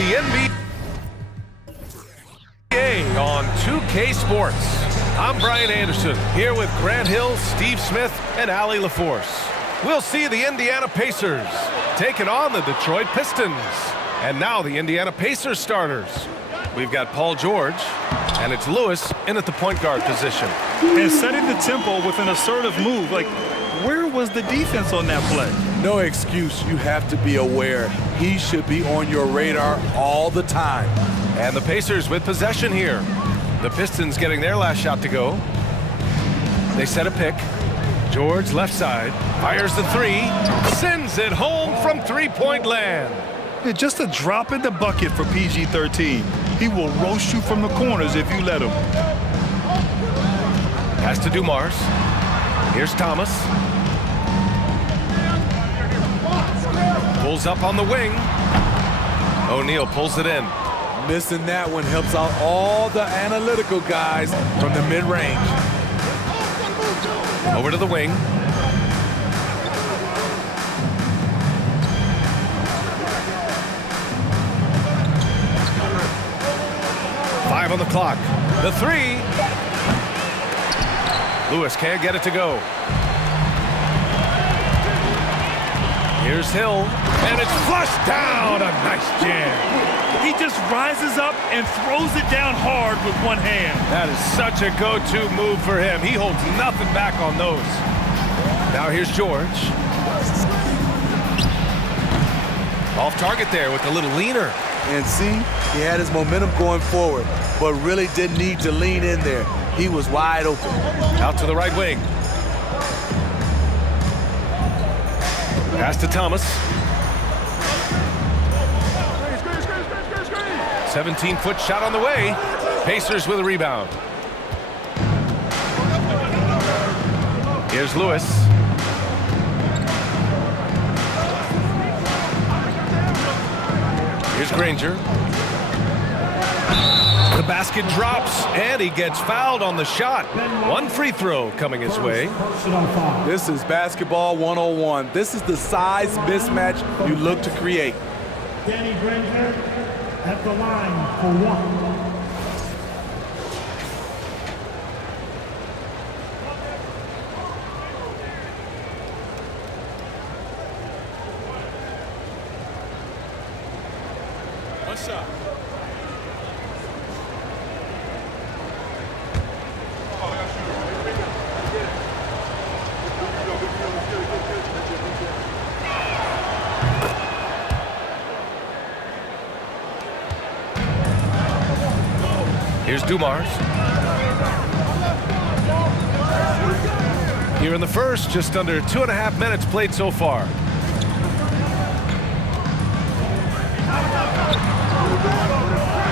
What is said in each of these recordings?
the NBA on 2K Sports. I'm Brian Anderson, here with Grant Hill, Steve Smith, and Allie LaForce. We'll see the Indiana Pacers taking on the Detroit Pistons. And now the Indiana Pacers starters. We've got Paul George, and it's Lewis in at the point guard position. And setting the tempo with an assertive move. Like, where was the defense on that play? No excuse. You have to be aware. He should be on your radar all the time. And the Pacers with possession here. The Pistons getting their last shot to go. They set a pick. George left side, fires the three, sends it home from three-point land. Yeah, just a drop in the bucket for PG-13. He will roast you from the corners if you let him. Pass to Dumars. Here's Thomas. Pulls up on the wing. O'Neal pulls it in. Missing that one helps out all the analytical guys from the mid-range. Over to the wing. Five on the clock. The three. Lewis can't get it to go. Here's Hill, and it's flushed down. A nice jam. He just rises up and throws it down hard with one hand. That is such a go-to move for him. He holds nothing back on those. Now here's George. Off target there with a little leaner. And see, he had his momentum going forward, but really didn't need to lean in there. He was wide open. Out to the right wing. Pass to Thomas. 17-foot shot on the way. Pacers with a rebound. Here's Lewis. Here's Granger. The basket drops, and he gets fouled on the shot. One free throw coming his way. This is basketball 101. This is the size mismatch you look to create. Danny Granger at the line for one. What's up? Here's Dumars. Here in the first, just under 2.5 minutes played so far.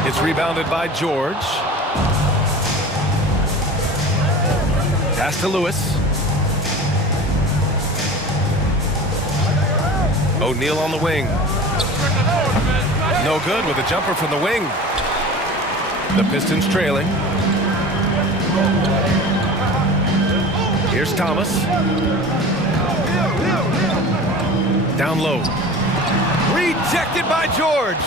It's rebounded by George. Pass to Lewis. O'Neal on the wing. No good with a jumper from the wing. The Pistons trailing. Here's Thomas. Down low. Rejected by George.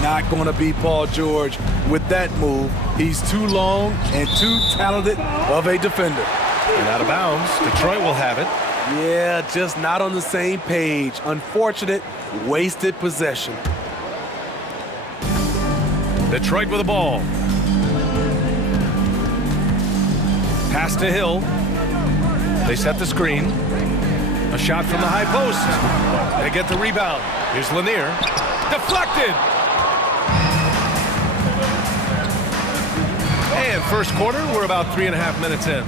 Not going to be Paul George with that move. He's too long and too talented of a defender. And out of bounds. Detroit will have it. Yeah, just not on the same page. Unfortunate, wasted possession. Detroit with the ball. Pass to Hill. They set the screen. A shot from the high post. They get the rebound. Here's Lanier. Deflected. And first quarter, we're about 3.5 minutes in.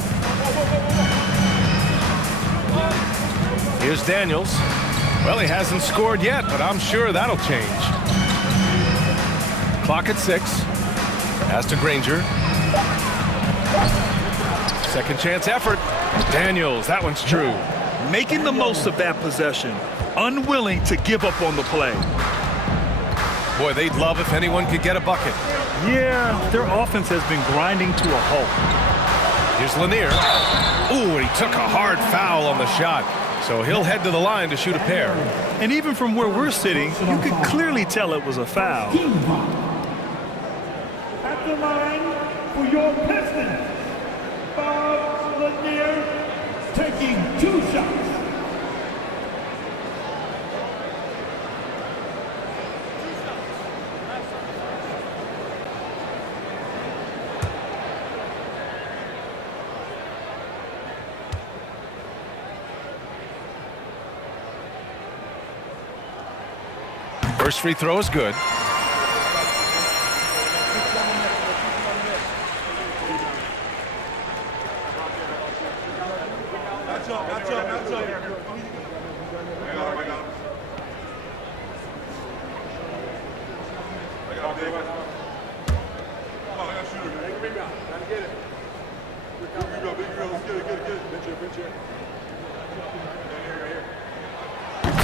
Here's Daniels. Well, he hasn't scored yet, but I'm sure that'll change. Clock at 6. Pass to Granger. Second chance effort. Daniels, that one's true. Making the most of that possession. Unwilling to give up on the play. Boy, they'd love if anyone could get a bucket. Yeah, their offense has been grinding to a halt. Here's Lanier. Ooh, he took a hard foul on the shot. So he'll head to the line to shoot a pair. And even from where we're sitting, you could clearly tell it was a foul. At the line for your Pistons, Bob Lanier taking 2 shots. First free throw is good.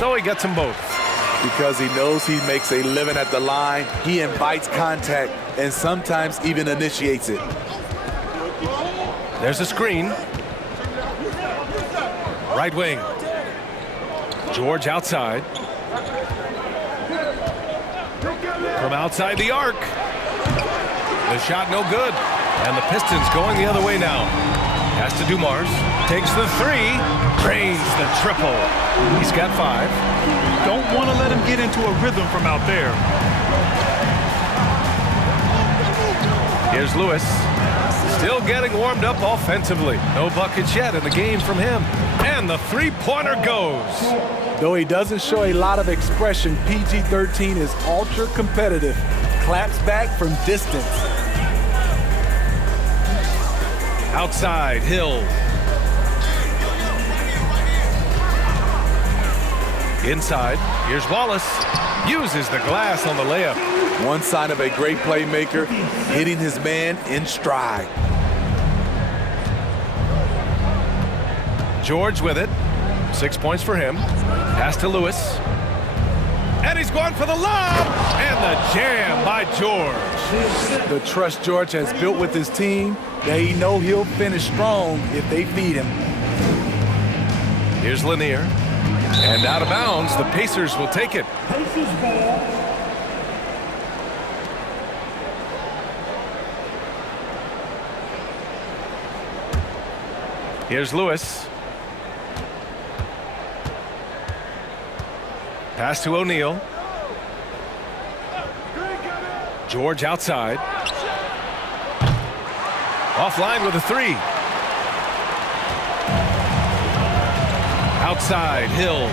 So he gets them both. Because he knows he makes a living at the line, he invites contact and sometimes even initiates it. There's a screen. Right wing. George outside. From outside the arc. The shot no good. And the Pistons going the other way now. Pass to Dumars. Takes the 3. Drains the triple. He's got 5. Don't want to let him get into a rhythm from out there. Here's Lewis. Still getting warmed up offensively. No buckets yet in the game from him. And the 3-pointer goes. Though he doesn't show a lot of expression, PG-13 is ultra competitive. Claps back from distance. Outside, Hill. Inside, here's Wallace. Uses the glass on the layup. One sign of a great playmaker, hitting his man in stride. George with it. 6 points for him. Pass to Lewis. And he's going for the lob. And the jam by George. The trust George has built with his team, they know he'll finish strong if they feed him. Here's Lanier. And out of bounds, the Pacers will take it. Pacers ball. Here's Lewis. Pass to O'Neal. George outside. Offline with a 3. Outside, Hill.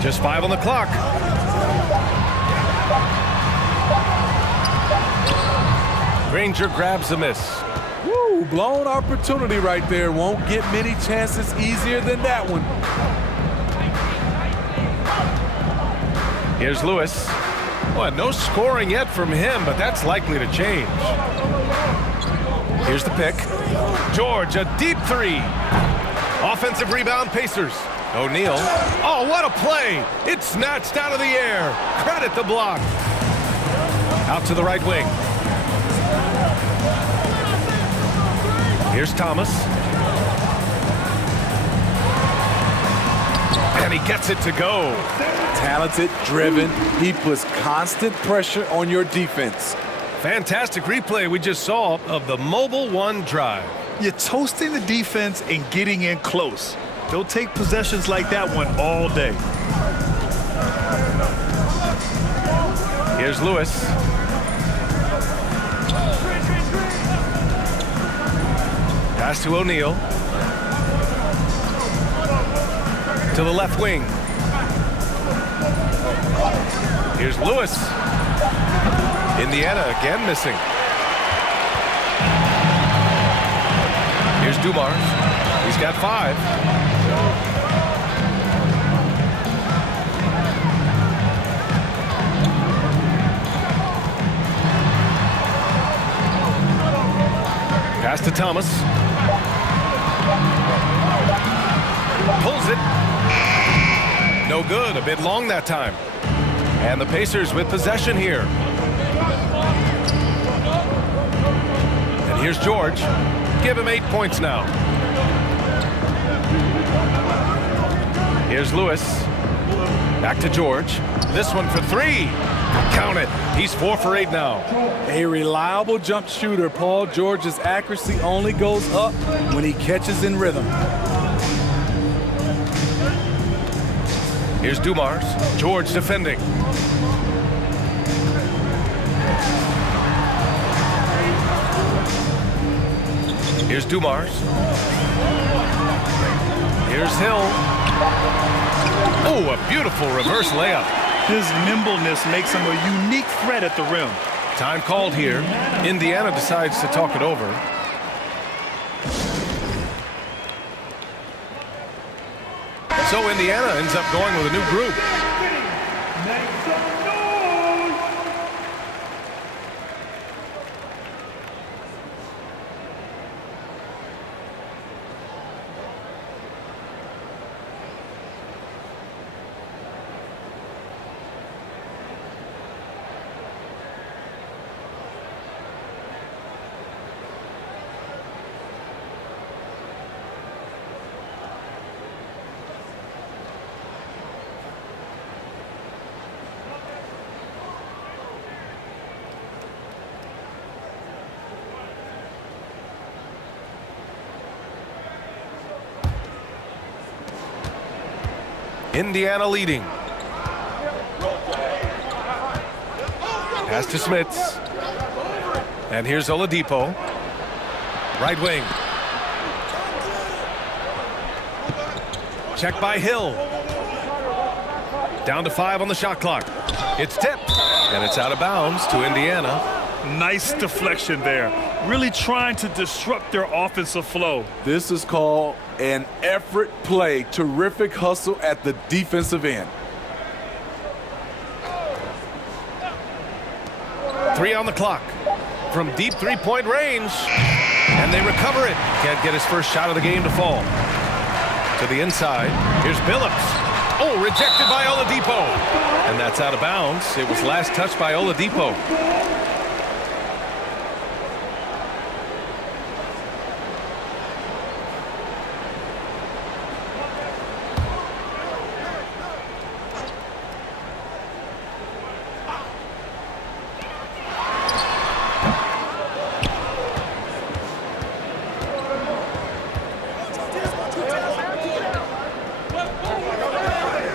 Just 5 on the clock. Granger grabs a miss. Woo, blown opportunity right there. Won't get many chances easier than that one. Here's Lewis. Well, no scoring yet from him, but that's likely to change. Here's the pick. George, a deep 3. Offensive rebound, Pacers. O'Neal. Oh, what a play. It's snatched out of the air. Credit the block. Out to the right wing. Here's Thomas. And he gets it to go. Talented, driven, he puts constant pressure on your defense. Fantastic replay we just saw of the Mobile One drive. You're toasting the defense and getting in close. They'll take possessions like that one all day. Here's Lewis. Pass to O'Neal. To the left wing. Here's Lewis. Indiana again missing. Here's Dumars. He's got 5. Pass to Thomas. Pulls it. No good. A bit long that time. And the Pacers with possession here. And here's George. Give him 8 points now. Here's Lewis. Back to George. This one for 3. Count it. He's 4 for 8 now. A reliable jump shooter. Paul George's accuracy only goes up when he catches in rhythm. Here's Dumars. George defending. Here's Dumars. Here's Hill. Oh, a beautiful reverse layup. His nimbleness makes him a unique threat at the rim. Time called here. Indiana decides to talk it over. So Indiana ends up going with a new group. Make some noise! Indiana leading. Pass to Smits. And here's Oladipo. Right wing. Check by Hill. Down to 5 on the shot clock. It's tipped. And it's out of bounds to Indiana. Nice deflection there. Really trying to disrupt their offensive flow. This is called an effort play. Terrific hustle at the defensive end. 3 on the clock. From deep three-point range. And they recover it. Can't get his first shot of the game to fall. To the inside. Here's Billups. Oh, rejected by Oladipo. And that's out of bounds. It was last touched by Oladipo.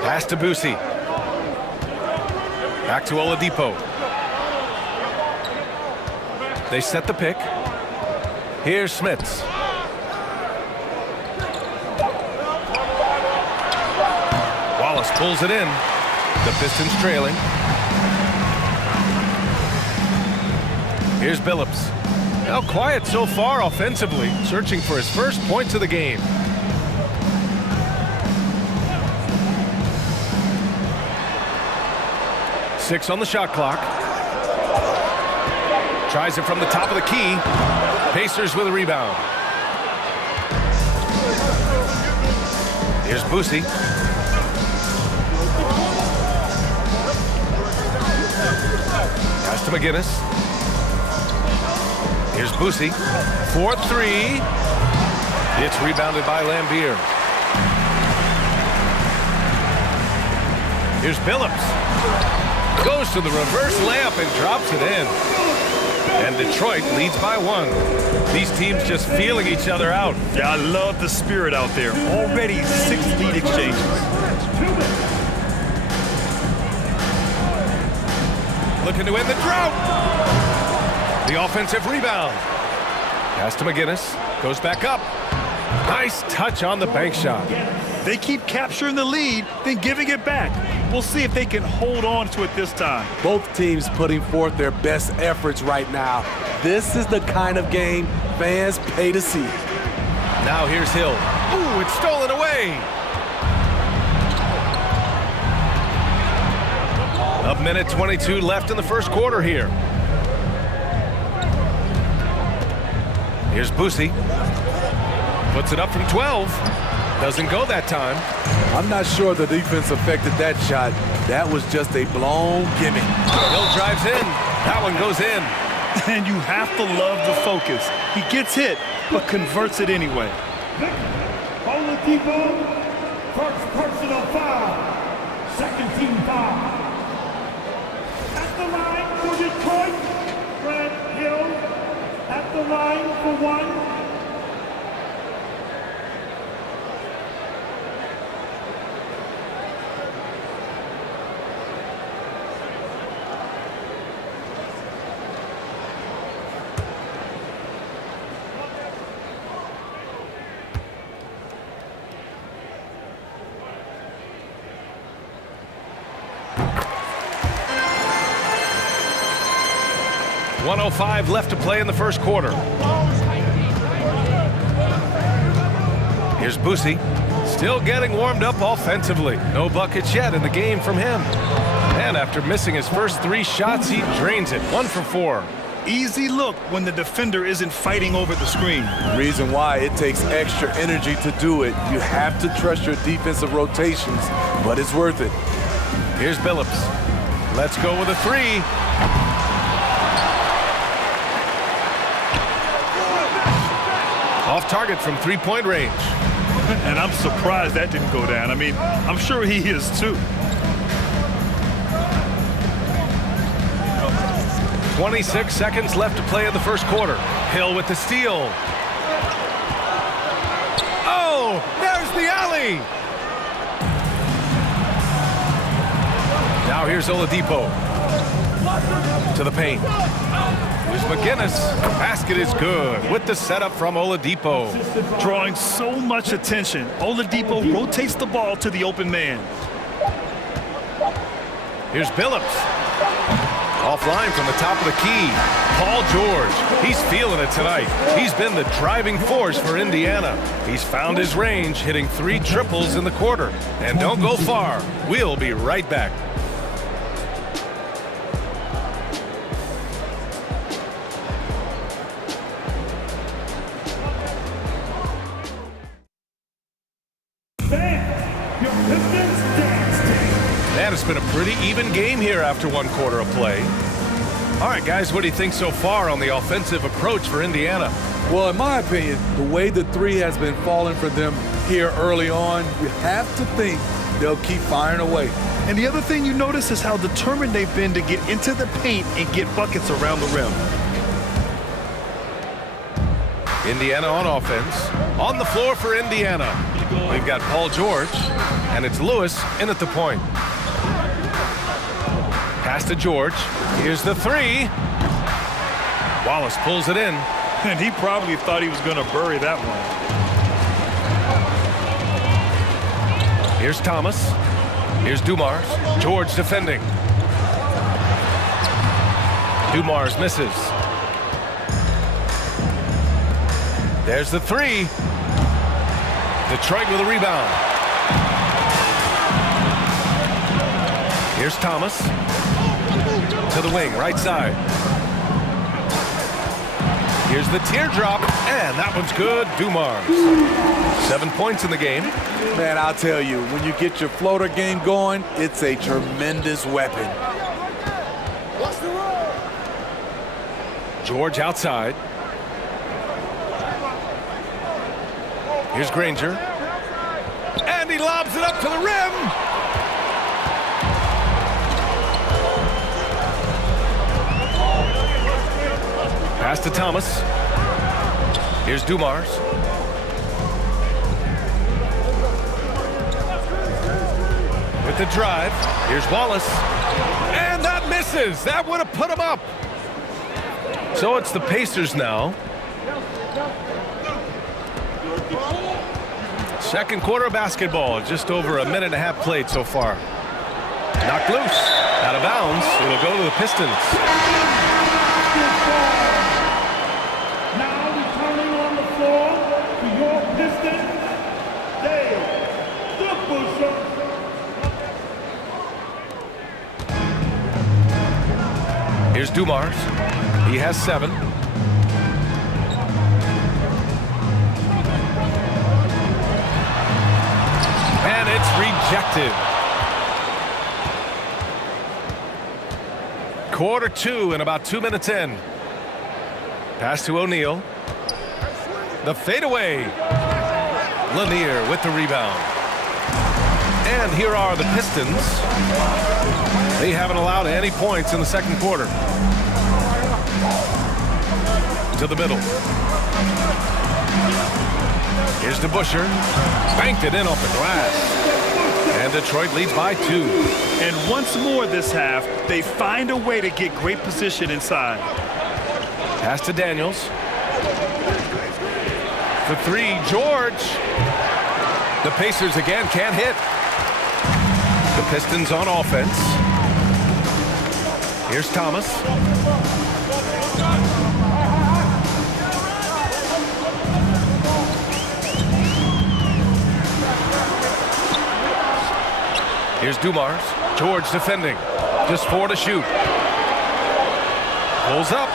Pass to Boosie. Back to Oladipo. They set the pick. Here's Smits. Wallace pulls it in. The Pistons trailing. Here's Billups. Now quiet so far offensively, searching for his first points of the game. Six on the shot clock. Tries it from the top of the key. Pacers with a rebound. Here's Boosie. Pass to McGinnis. Here's Boosie. 4-3. It's rebounded by Lambier. Here's Billups. Goes to the reverse layup and drops it in. And Detroit leads by 1. These teams just feeling each other out. Yeah, I love the spirit out there. Already 6 lead exchanges. Looking to end the drought. The offensive rebound. Pass to McGinnis. Goes back up. Nice touch on the bank shot. They keep capturing the lead, then giving it back. We'll see if they can hold on to it this time. Both teams putting forth their best efforts right now. This is the kind of game fans pay to see. Now here's Hill. Ooh, it's stolen away. A minute 22 left in the first quarter here. Here's Boosie. Puts it up from 12. Doesn't go that time. I'm not sure the defense affected that shot. That was just a blown gimme. Hill drives in. That one goes in. And you have to love the focus. He gets hit, but converts it anyway. Oladipo, first personal foul. Second team foul. At the line for Detroit, Grant Hill. At the line for one. .105 left to play in the first quarter. Here's Boosie, still getting warmed up offensively. No buckets yet in the game from him. And after missing his first 3 shots, he drains it. 1 for 4. Easy look when the defender isn't fighting over the screen. Reason why it takes extra energy to do it. You have to trust your defensive rotations, but it's worth it. Here's Billups. Let's go with a 3. Off target from 3-point range. And I'm surprised that didn't go down. I mean, I'm sure he is too. 26 seconds left to play in the first quarter. Hill with the steal. Oh, there's the alley. Now here's Oladipo. To the paint. Here's McGinnis. Basket is good with the setup from Oladipo. Drawing so much attention, Oladipo rotates the ball to the open man. Here's Billups. Offline from the top of the key. Paul George. He's feeling it tonight. He's been the driving force for Indiana. He's found his range, hitting 3 triples in the quarter. And don't go far. We'll be right back. Man, it's been a pretty even game here after 1 quarter of play. All right, guys, what do you think so far on the offensive approach for Indiana? Well, in my opinion, the way the 3 has been falling for them here early on, you have to think they'll keep firing away. And the other thing you notice is how determined they've been to get into the paint and get buckets around the rim. Indiana on offense. On the floor for Indiana. We've got Paul George, and it's Lewis in at the point. Pass to George. Here's the 3. Wallace pulls it in. And he probably thought he was going to bury that one. Here's Thomas. Here's Dumars. George defending. Dumars misses. There's the 3. Detroit with a rebound. Here's Thomas. To the wing, right side. Here's the teardrop, and that one's good. Dumars. 7 points in the game. Man, I'll tell you, when you get your floater game going, it's a tremendous weapon. George outside. Here's Granger. And he lobs it up to the rim. Pass to Thomas. Here's Dumars. With the drive. Here's Wallace. And that misses. That would have put him up. So it's the Pacers now. Second quarter of basketball. Just over a minute and a half played so far. Knocked loose. Out of bounds. It'll go to the Pistons. Now returning on the floor to your Pistons, Dave the Busher. Here's Dumars. He has 7. defensive. Quarter 2 and about 2 minutes in. Pass to O'Neal. The fadeaway. Lanier with the rebound. And here are the Pistons. They haven't allowed any points in the second quarter. To the middle. Here's DeBusschere. Banked it in off the glass. And Detroit leads by 2. And once more this half, they find a way to get great position inside. Pass to Daniels. For 3, George. The Pacers again can't hit. The Pistons on offense. Here's Thomas. Here's Dumars. George defending. Just 4 to shoot. Pulls up.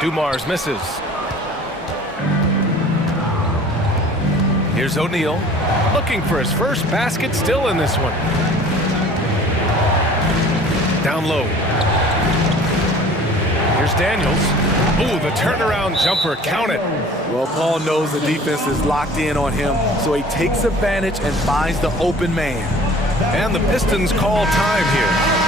Dumars misses. Here's O'Neal. Looking for his first basket, still in this one. Down low. Here's Daniels. Ooh, the turnaround jumper, count it. Well, Paul knows the defense is locked in on him, so he takes advantage and finds the open man. And the Pistons call time here.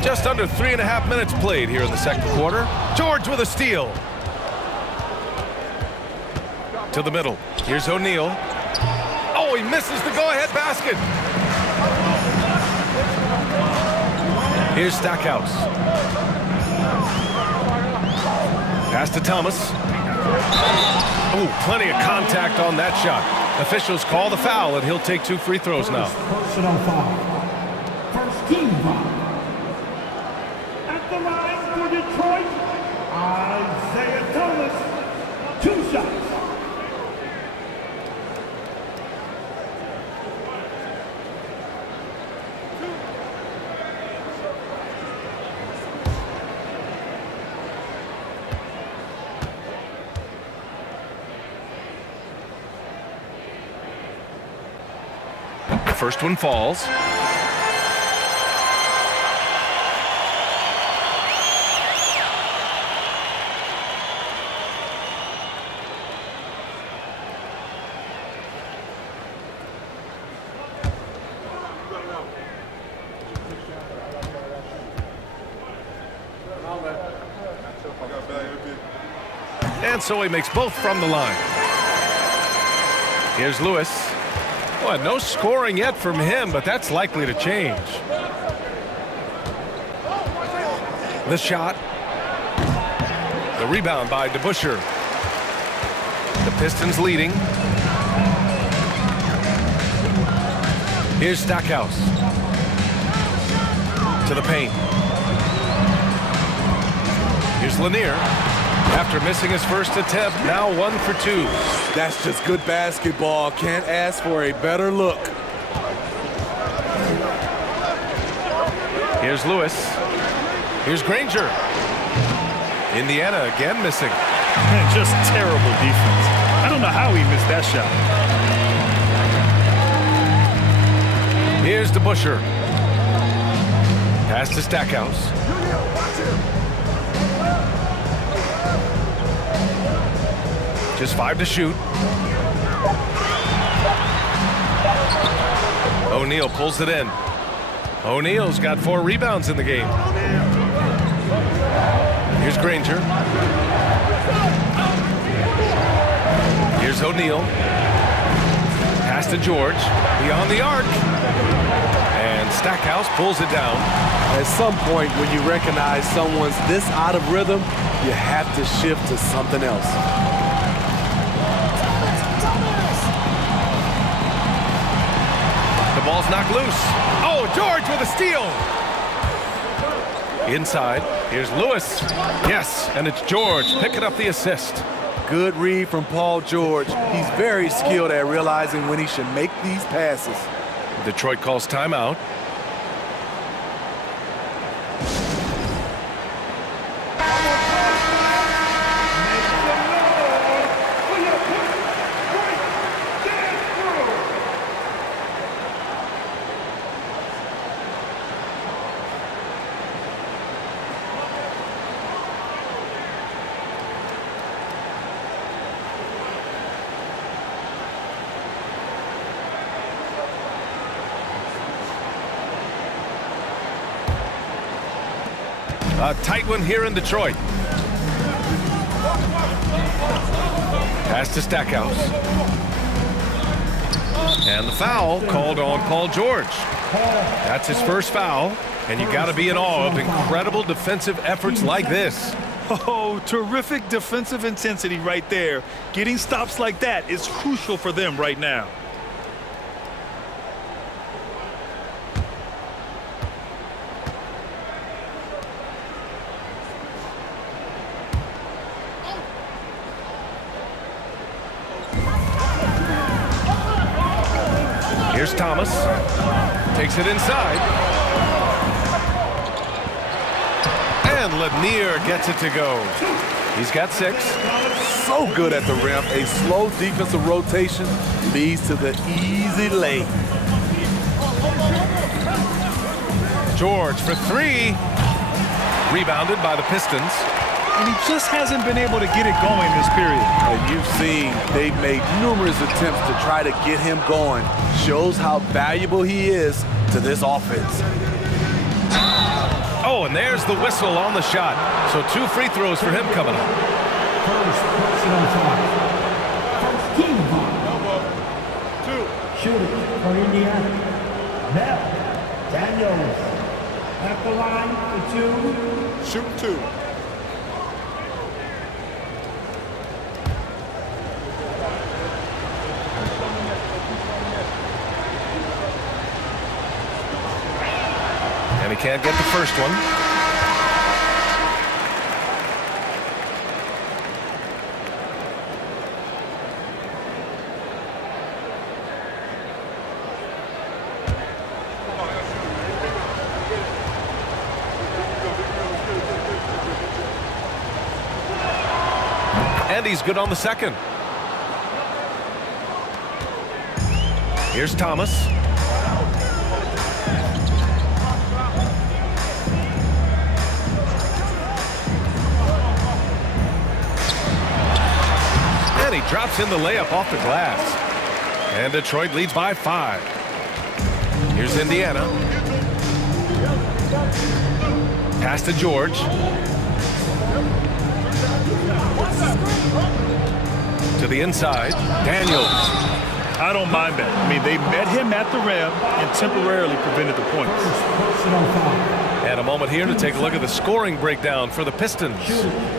Just under 3.5 minutes played here in the second quarter. George with a steal. To the middle. Here's O'Neal. Oh, he misses the go-ahead basket. Here's Stackhouse. Pass to Thomas. Oh, plenty of contact on that shot. Officials call the foul, and he'll take 2 free throws now. Personal foul. First team foul. At the line for Detroit, Isaiah Thomas, 2 shots. The first one falls. And so he makes both from the line. Here's Lewis. Well, no scoring yet from him, but that's likely to change. The shot. The rebound by DeBusschere. The Pistons leading. Here's Stackhouse. To the paint. Here's Lanier. After missing his first attempt, now 1 for 2. That's just good basketball. Can't ask for a better look. Here's Lewis. Here's Granger. Indiana again missing. Just terrible defense. I don't know how he missed that shot. Here's DeBusschere. Pass to Stackhouse. Just 5 to shoot. O'Neal pulls it in. O'Neal's got 4 rebounds in the game. Here's Granger. Here's O'Neal. Pass to George. Beyond the arc. And Stackhouse pulls it down. At some point, when you recognize someone's this out of rhythm, you have to shift to something else. ball's knocked loose. Oh, George with a steal. Inside, here's Lewis. Yes, and it's George picking up the assist. Good read from Paul George. He's very skilled at realizing when he should make these passes. Detroit calls timeout. A tight one here in Detroit. Pass to Stackhouse. And the foul called on Paul George. That's his first foul, and you got to be in awe of incredible defensive efforts like this. Oh, terrific defensive intensity right there. Getting stops like that is crucial for them right now. Here's Thomas. Takes it inside. And Lanier gets it to go. He's got 6. So good at the rim. A slow defensive rotation leads to the easy lay. George for 3. Rebounded by the Pistons. And he just hasn't been able to get it going this period. And you've seen they've made numerous attempts to try to get him going. Shows how valuable he is to this offense. Oh, and there's the whistle on the shot. So 2 free throws for him coming up. First personal foul. First team foul. 2. Shooting for Indiana. Bell. Daniels. At the line for 2. Shoot 2. And he can't get the first one. And he's good on the second. Here's Thomas. And he drops in the layup off the glass. And Detroit leads by 5. Here's Indiana. Pass to George. To the inside. Daniels. I don't mind that. I mean, they met him at the rim and temporarily prevented the points. And a moment here to take a look at the scoring breakdown for the Pistons.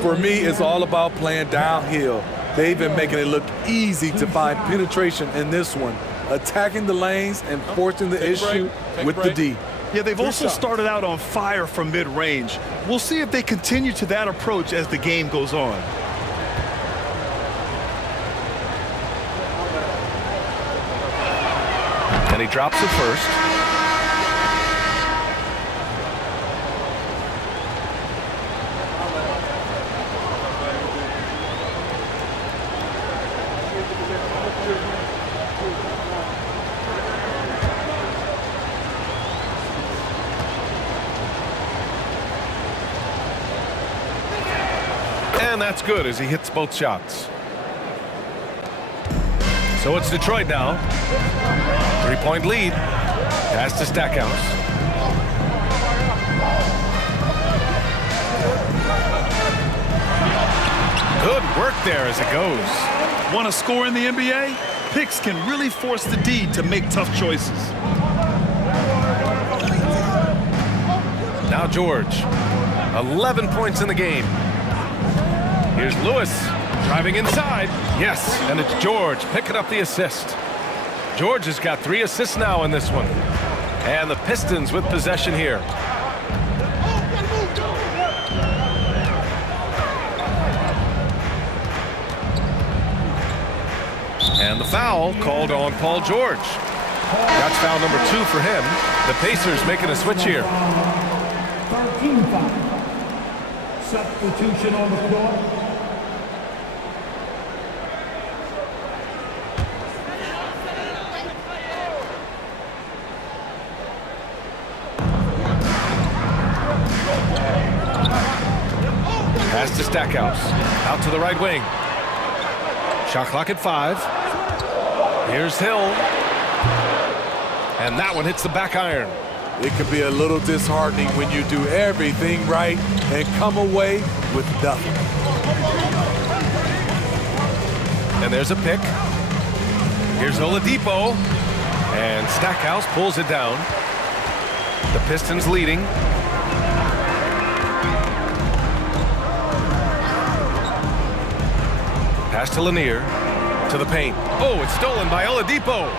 For me, it's all about playing downhill. They've been making it look easy to find penetration in this one, attacking the lanes and forcing the issue with the D. Yeah, they've also started out on fire from mid-range. We'll see if they continue to that approach as the game goes on. And he drops it first. And that's good as he hits both shots. So it's Detroit now. 3-point lead. Pass to Stackhouse. Good work there as it goes. Want to score in the NBA? Picks can really force the D to make tough choices. Now George. 11 points in the game. Here's Lewis driving inside. Yes, and it's George picking up the assist. George has got 3 assists now in this one. And the Pistons with possession here. And the foul called on Paul George. That's foul number 2 for him. The Pacers making a switch here. 13 foul. Substitution on the floor. Pass to Stackhouse. Out to the right wing. Shot clock at 5. Here's Hill. And that one hits the back iron. It can be a little disheartening when you do everything right and come away with nothing. And there's a pick. Here's Oladipo. And Stackhouse pulls it down. The Pistons leading. Pass to Lanier. To the paint. Oh, it's stolen by Oladipo.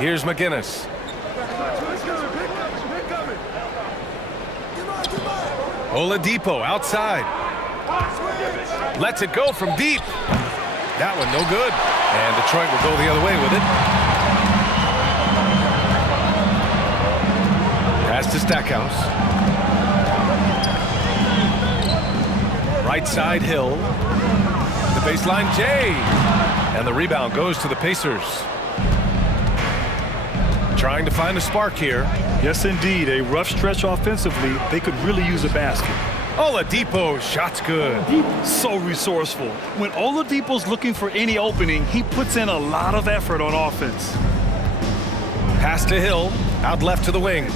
Here's McGinnis. Oladipo outside. Lets it go from deep. That one no good. And Detroit will go the other way with it. Pass to Stackhouse. Right side Hill. The baseline Jay. And the rebound goes to the Pacers. Trying to find a spark here. Yes, indeed. A rough stretch offensively. They could really use a basket. Oladipo, shot's good. So resourceful. When Oladipo's looking for any opening, he puts in a lot of effort on offense. Pass to Hill, out left to the wing.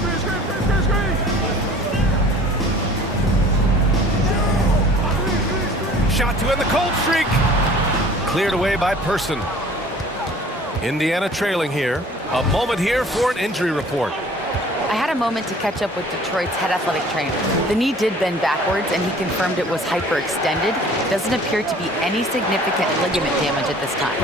Shot to end the cold streak. Cleared away by Person. Indiana trailing here. A moment here for an injury report. I had a moment to catch up with Detroit's head athletic trainer. The knee did bend backwards, and he confirmed it was hyperextended. Doesn't appear to be any significant ligament damage at this time.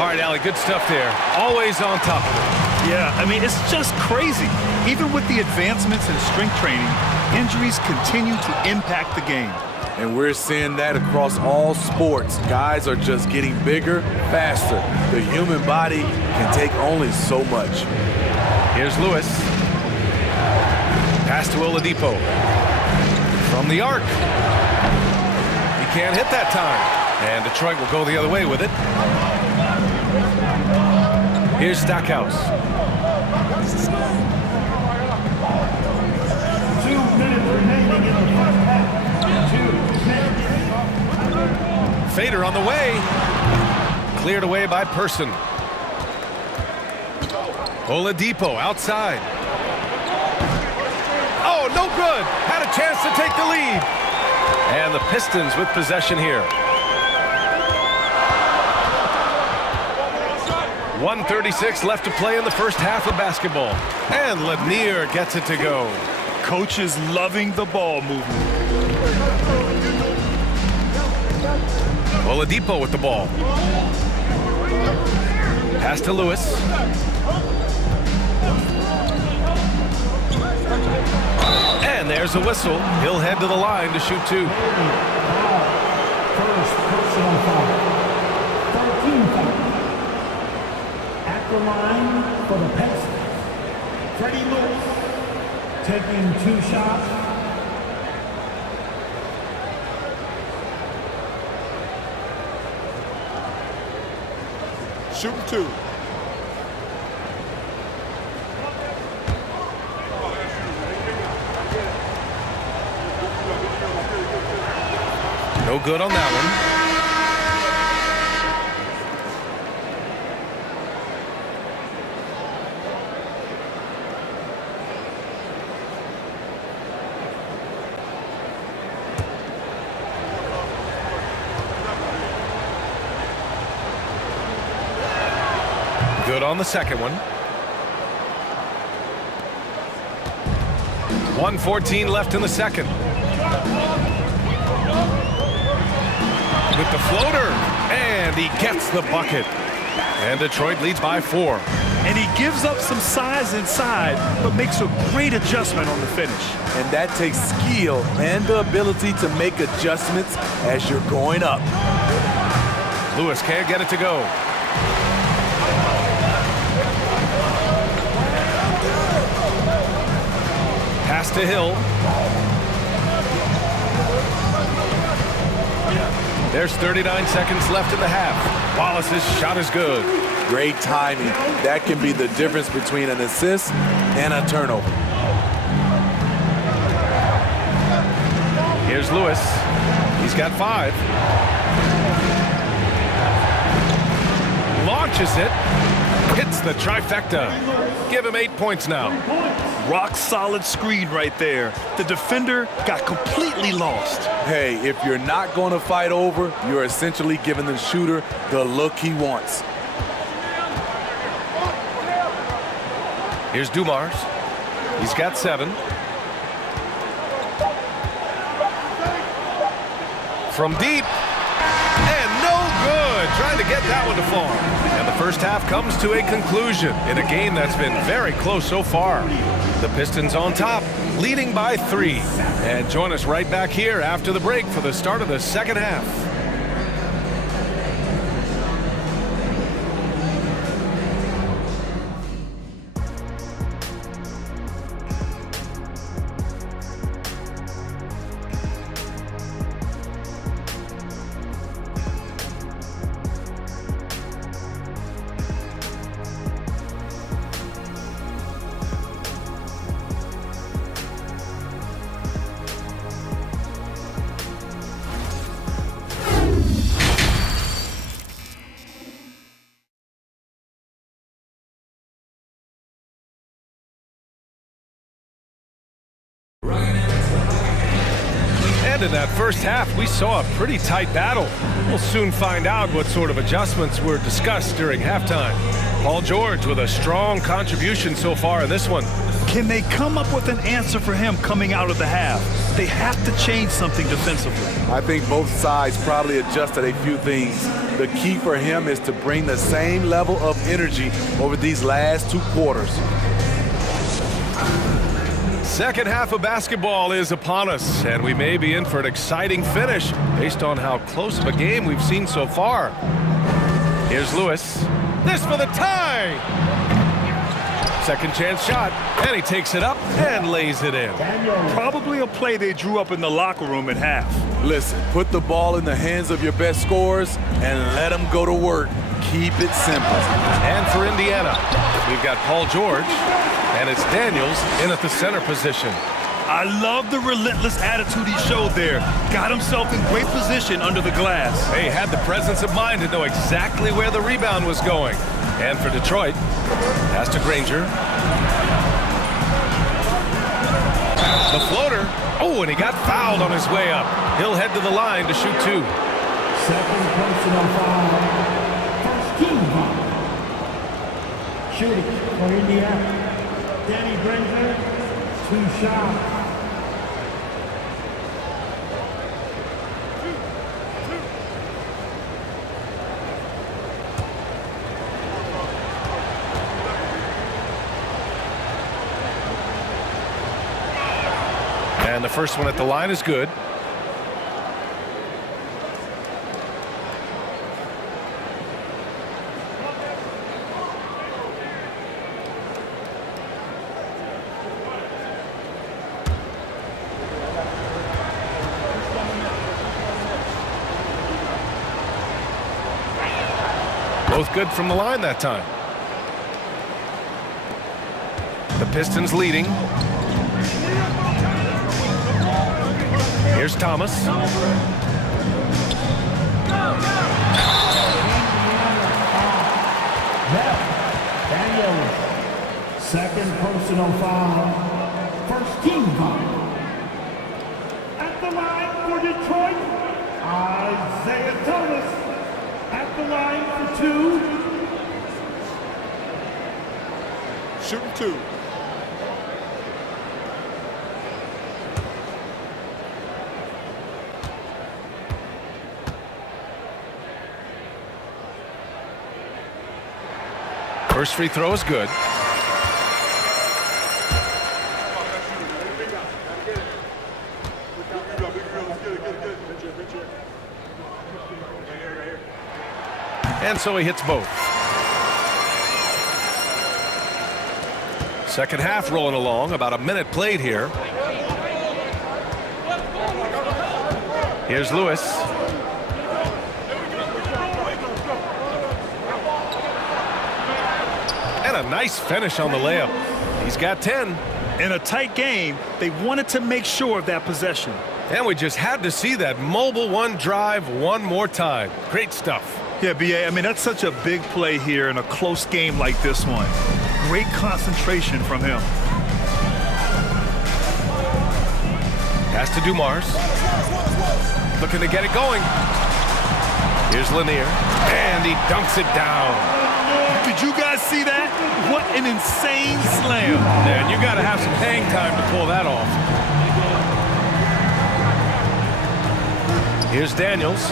All right, Allie, good stuff there. Always on top of it. Yeah, I mean, it's just crazy. Even with the advancements in strength training, injuries continue to impact the game. And we're seeing that across all sports. Guys are just getting bigger, faster. The human body can take only so much. Here's Lewis. Pass to Oladipo. From the arc. He can't hit that time. And Detroit will go the other way with it. Here's Stackhouse. 2 minutes remaining in the first half. 2 minutes. Fader on the way. Cleared away by Person. Oladipo outside. Oh, no good. Had a chance to take the lead. And the Pistons with possession here. 1:36 left to play in the first half of basketball. And Lanier gets it to go. Coach is loving the ball movement. Oladipo with the ball. Pass to Lewis. And there's a whistle. He'll head to the line to shoot 2. First personal foul. 13 foul. At the line for the Pistons. Freddie Lewis taking 2 shots. Shooting 2. No good on that one. Good on the second one. 1:14 left in the second. with the floater, and he gets the bucket. And Detroit leads by 4. And he gives up some size inside, but makes a great adjustment on the finish. And that takes skill and the ability to make adjustments as you're going up. Lewis can't get it to go. Pass to Hill. There's 39 seconds left in the half. Wallace's shot is good. Great timing. That can be the difference between an assist and a turnover. Here's Lewis. He's got 5. Launches it. Hits the trifecta. Give him 8 points now. Rock solid screen right there. The defender got completely lost. Hey, if you're not going to fight over, you're essentially giving the shooter the look he wants. Here's Dumars. He's got 7. From deep. And no good. Trying to get that one to fall. And the first half comes to a conclusion in a game that's been very close so far. The Pistons on top, leading by 3. And join us right back here after the break for the start of the second half. And in that first half, we saw a pretty tight battle. We'll soon find out what sort of adjustments were discussed during halftime. Paul George with a strong contribution so far in this one. Can they come up with an answer for him coming out of the half? They have to change something defensively. I think both sides probably adjusted a few things. The key for him is to bring the same level of energy over these last 2 quarters. Second half of basketball is upon us, and we may be in for an exciting finish based on how close of a game we've seen so far. Here's Lewis. This for the tie! Second chance shot, and he takes it up and lays it in. Probably a play they drew up in the locker room at half. Listen, put the ball in the hands of your best scorers and let them go to work. Keep it simple. And for Indiana, we've got Paul George, and it's Daniels in at the center position. I love the relentless attitude he showed there. Got himself in great position under the glass. He had the presence of mind to know exactly where the rebound was going. And for Detroit, pass to Granger. The floater. Oh, and he got fouled on his way up. He'll head to the line to shoot 2. Second personal foul. First team foul. Shooting for Indiana. Danny Granger, 2 shots. And the first one at the line is good. Both good from the line that time. The Pistons leading. Here's Thomas. Daniels, second personal foul. First team foul. At the line for Detroit, Isaiah Thomas. At the line for 2. Shooting 2. First free throw is good. And so he hits both. Second half rolling along, about a minute played here. Here's Lewis. And a nice finish on the layup. He's got 10. In a tight game, they wanted to make sure of that possession. And we just had to see that mobile one drive one more time. Great stuff. Yeah, B.A., I mean, that's such a big play here in a close game like this one. Great concentration from him. Pass to Dumars. Looking to get it going. Here's Lanier. And he dunks it down. Did you guys see that? What an insane slam. Man, you got to have some hang time to pull that off. Here's Daniels.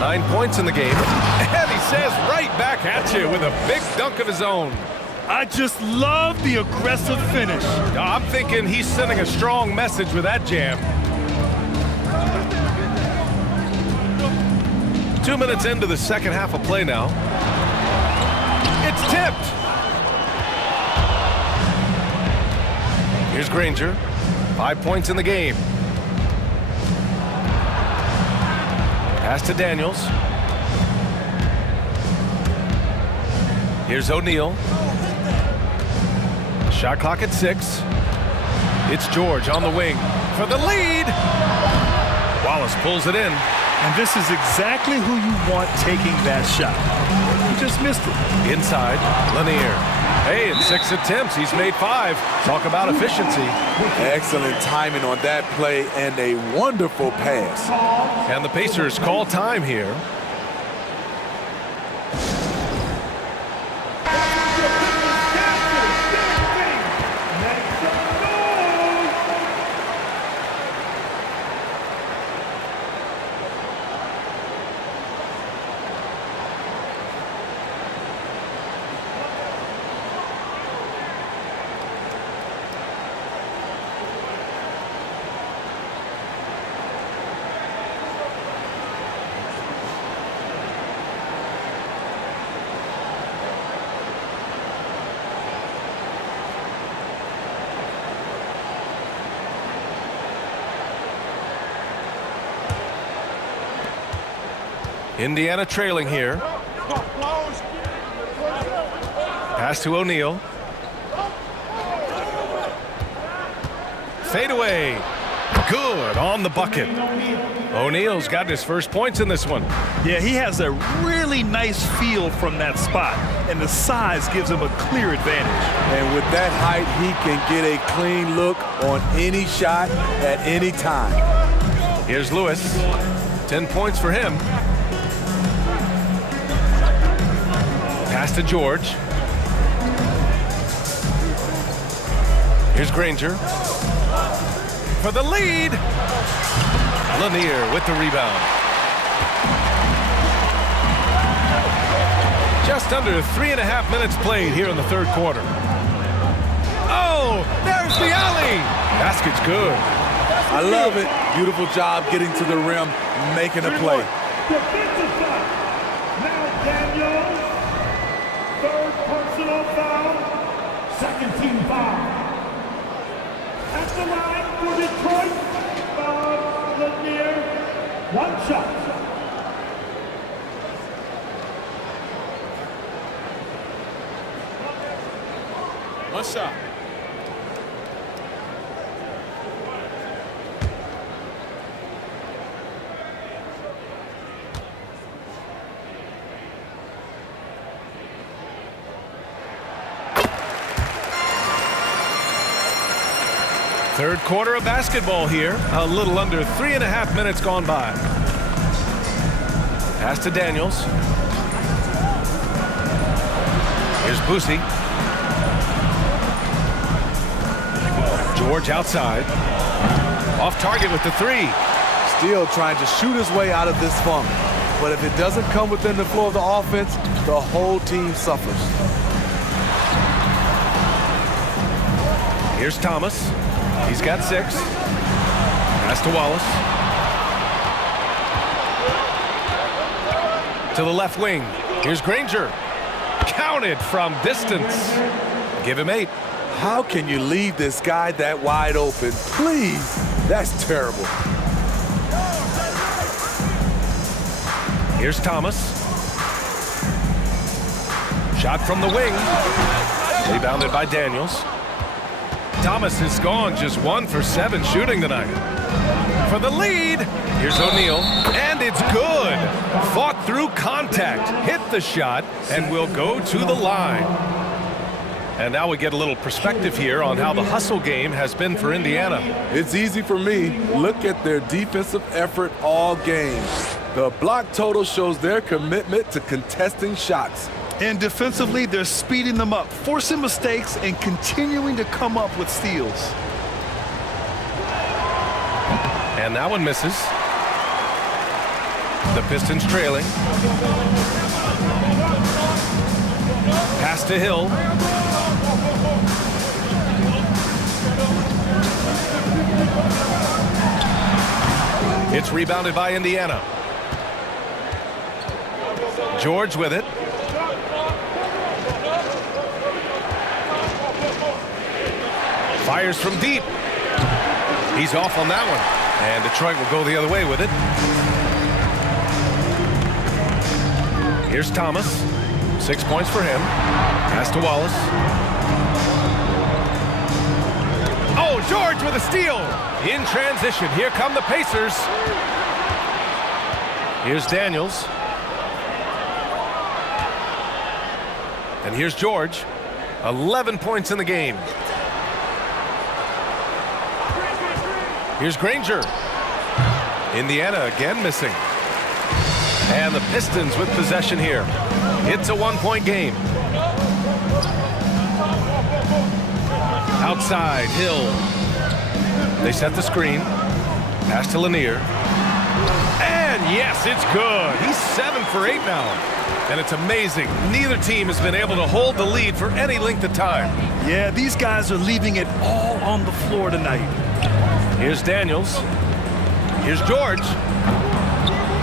9 points in the game. And he says right back at you with a big dunk of his own. I just love the aggressive finish. I'm thinking he's sending a strong message with that jam. 2 minutes into the second half of play now. It's tipped. Here's Granger. 5 points in the game. Pass to Daniels. Here's O'Neal. Shot clock at 6. It's George on the wing for the lead. Wallace pulls it in. And this is exactly who you want taking that shot. He just missed it. Inside, Lanier. Hey, in 6 attempts, he's made 5. Talk about efficiency. Excellent timing on that play and a wonderful pass. And the Pacers call time here. Indiana trailing here. Pass to O'Neal. Fade away. Good on the bucket. O'Neal's got his first points in this one. Yeah, he has a really nice feel from that spot, and the size gives him a clear advantage. And with that height, he can get a clean look on any shot at any time. Here's Lewis. 10 points for him. Pass to George. Here's Granger. For the lead. Lanier with the rebound. Just under 3.5 minutes played here in the third quarter. Oh, there's the alley. Basket's good. I love it. Beautiful job getting to the rim, making a play. Defensive foul. Now Daniels. Third personal foul. Second team foul. At the line for Detroit, Lanier. One shot. One shot. Third quarter of basketball here. A little under 3.5 minutes gone by. Pass to Daniels. Here's Boosie. George outside. Off target with the 3. Still trying to shoot his way out of this funk. But if it doesn't come within the flow of the offense, the whole team suffers. Here's Thomas. He's got 6. Pass to Wallace. To the left wing. Here's Granger. Counted from distance. Give him 8. How can you leave this guy that wide open? Please. That's terrible. Here's Thomas. Shot from the wing. Rebounded by Daniels. Thomas has gone just 1 for 7 shooting tonight. For the lead, here's O'Neal, and it's good. Fought through contact, hit the shot, and will go to the line. And now we get a little perspective here on how the hustle game has been for Indiana. It's easy for me. Look at their defensive effort all game. The block total shows their commitment to contesting shots. And defensively, they're speeding them up, forcing mistakes, and continuing to come up with steals. And that one misses. The Pistons trailing. Pass to Hill. It's rebounded by Indiana. George with it. Fires from deep. He's off on that one. And Detroit will go the other way with it. Here's Thomas. 6 points for him. Pass to Wallace. Oh, George with a steal. In transition. Here come the Pacers. Here's Daniels. And here's George. 11 points in the game. Here's Granger. Indiana again missing. And the Pistons with possession here. It's a 1-point game. Outside, Hill. They set the screen. Pass to Lanier. And yes, it's good. He's 7 for 8 now. And it's amazing. Neither team has been able to hold the lead for any length of time. Yeah, these guys are leaving it all on the floor tonight. Here's Daniels. Here's George.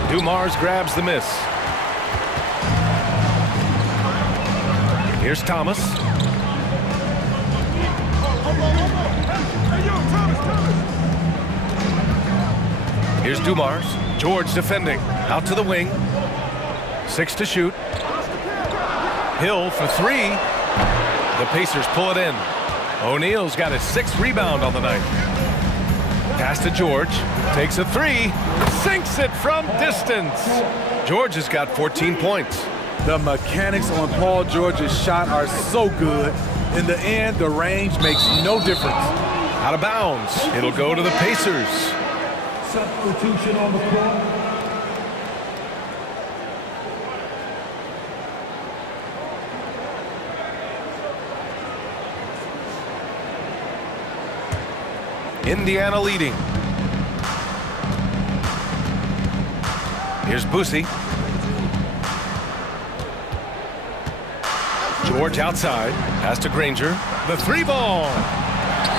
Dumars grabs the miss. Here's Thomas. Here's Dumars. George defending. Out to the wing. 6 to shoot. Hill for 3. The Pacers pull it in. O'Neal's got his 6th rebound on the night. Pass to George. Takes a 3. Sinks it from distance. George has got 14 points. The mechanics on Paul George's shot are so good. In the end, the range makes no difference. Out of bounds. It'll go to the Pacers. Substitution on the court. Indiana leading. Here's Boosie. George outside. Pass to Granger. The 3-ball.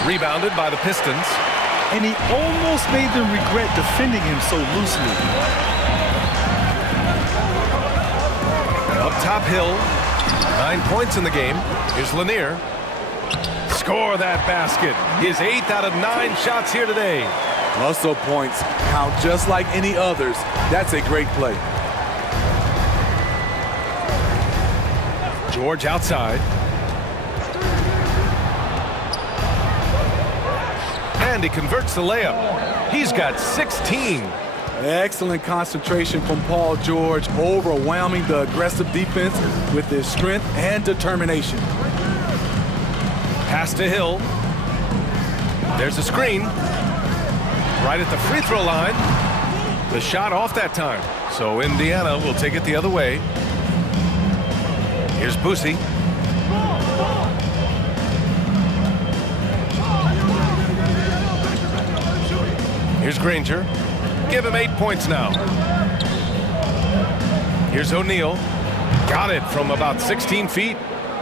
Rebounded by the Pistons. And he almost made them regret defending him so loosely. Up top, Hill. 9 points in the game. Here's Lanier. Score that basket. His 8th out of 9 shots here today. Muscle points count just like any others. That's a great play. George outside. And he converts the layup. He's got 16. Excellent concentration from Paul George, overwhelming the aggressive defense with his strength and determination. Pass to Hill. There's a screen. Right at the free throw line. The shot off that time. So Indiana will take it the other way. Here's Boosie. Here's Granger. Give him 8 points now. Here's O'Neal. Got it from about 16 feet.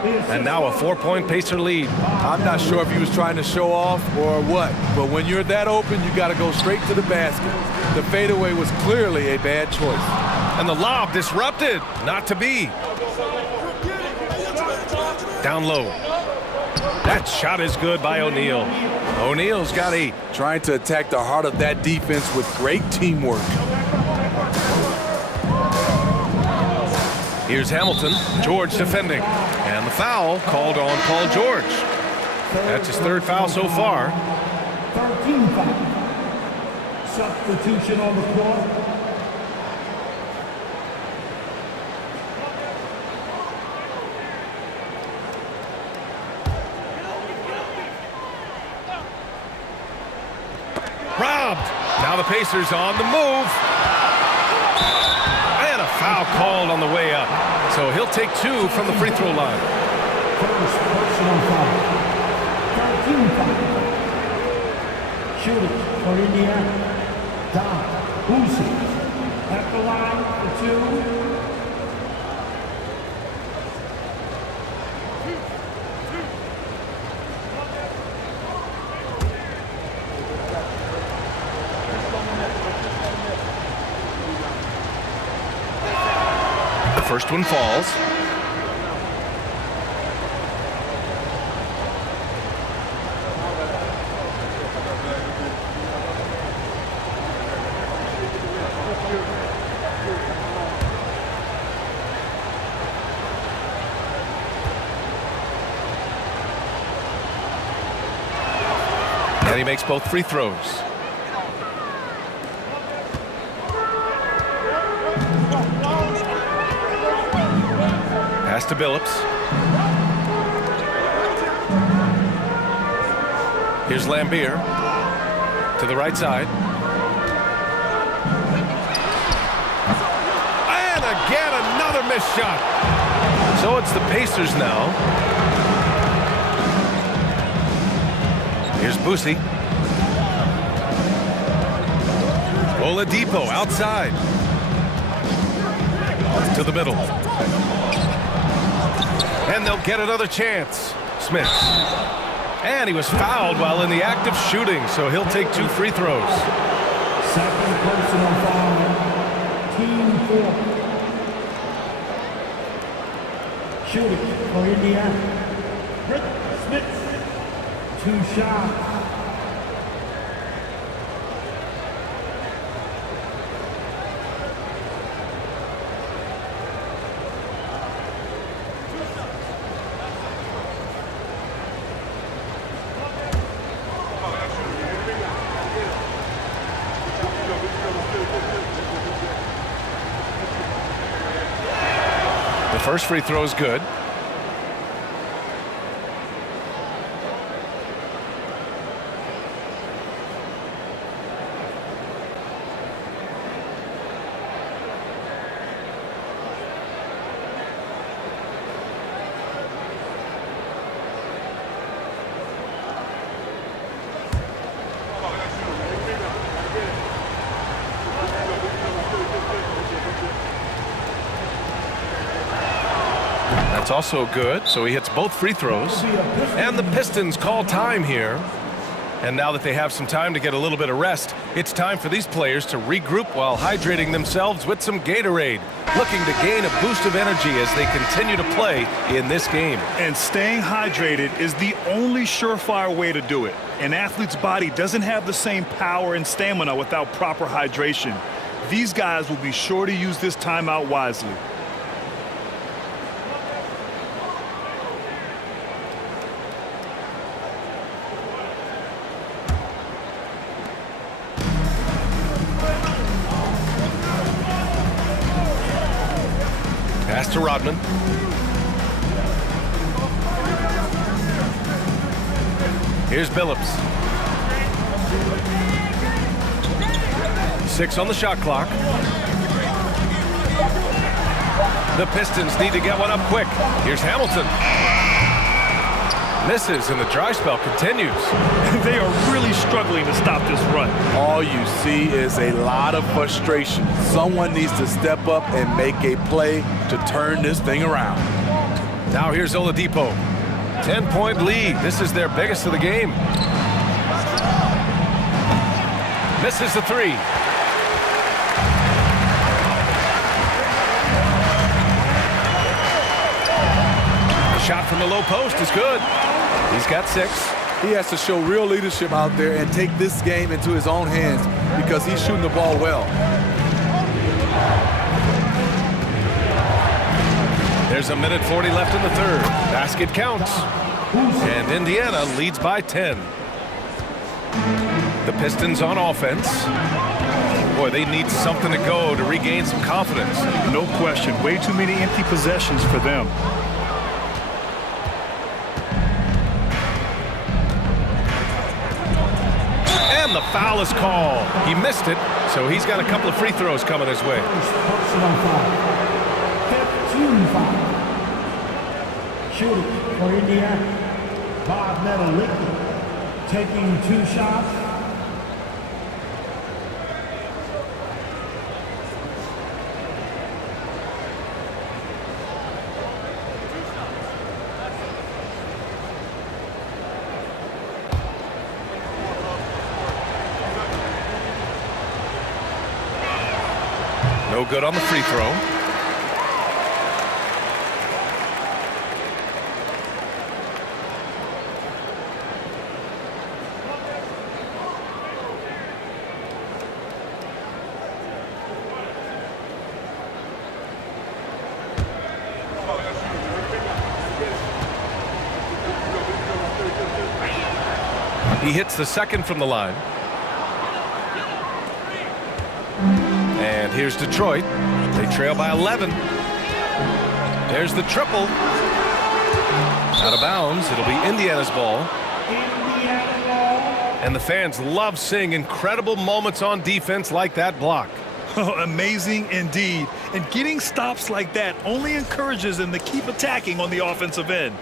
And now a 4-point Pacer lead. I'm not sure if he was trying to show off or what, but when you're that open, you got to go straight to the basket. The fadeaway was clearly a bad choice. And the lob disrupted. Not to be. Down low. That shot is good by O'Neal. O'Neal's got 8. Trying to attack the heart of that defense with great teamwork. Here's Hamilton. George defending. And the foul called on Paul George. That's his 3rd foul so far. 13 foul. Substitution on the court. Robbed. Now the Pacers on the move. And a foul called on the way up. So he'll take 2 from the free throw line. First personal foul. 13 foul. Shooting for Indiana. Don Boosie at the line for 2. The first one falls. And he makes both free throws. Pass to Billups. Here's Lambier to the right side. And again, another missed shot. So it's the Pacers now. Here's Boosie. Oladipo outside. To the middle. And they'll get another chance. Smith. And he was fouled while in the act of shooting, so he'll take 2 free throws. Second personal foul. Team 4. Shooting for Indiana. Rick Smith. 2 shots. The first free throw is good. That's also good, so he hits both free throws. And the Pistons call time here. And now that they have some time to get a little bit of rest, it's time for these players to regroup while hydrating themselves with some Gatorade, looking to gain a boost of energy as they continue to play in this game. And staying hydrated is the only surefire way to do it. An athlete's body doesn't have the same power and stamina without proper hydration. These guys will be sure to use this timeout wisely. Pass to Rodman. Here's Billups. 6 on the shot clock. The Pistons need to get one up quick. Here's Hamilton. Misses, and the dry spell continues. They are really struggling to stop this run. All you see is a lot of frustration. Someone needs to step up and make a play to turn this thing around. Now here's Oladipo. 10-point lead. This is their biggest of the game. Misses the three. The shot from the low post is good. He's got 6. He has to show real leadership out there and take this game into his own hands because he's shooting the ball well. There's a minute 40 left in the third. Basket counts. And Indiana leads by 10. The Pistons on offense. Boy, they need something to go to regain some confidence. No question. Way too many empty possessions for them. And the foul is called. He missed it, so he's got a couple of free throws coming his way. Personal foul. 15 foul. Shooting for Indiana. Bob Metallicky taking 2 shots. No good on the free throw. He hits the second from the line. And here's Detroit. They trail by 11. There's the triple. Out of bounds. It'll be Indiana's ball. And the fans love seeing incredible moments on defense like that block. Oh, amazing indeed. And getting stops like that only encourages them to keep attacking on the offensive end.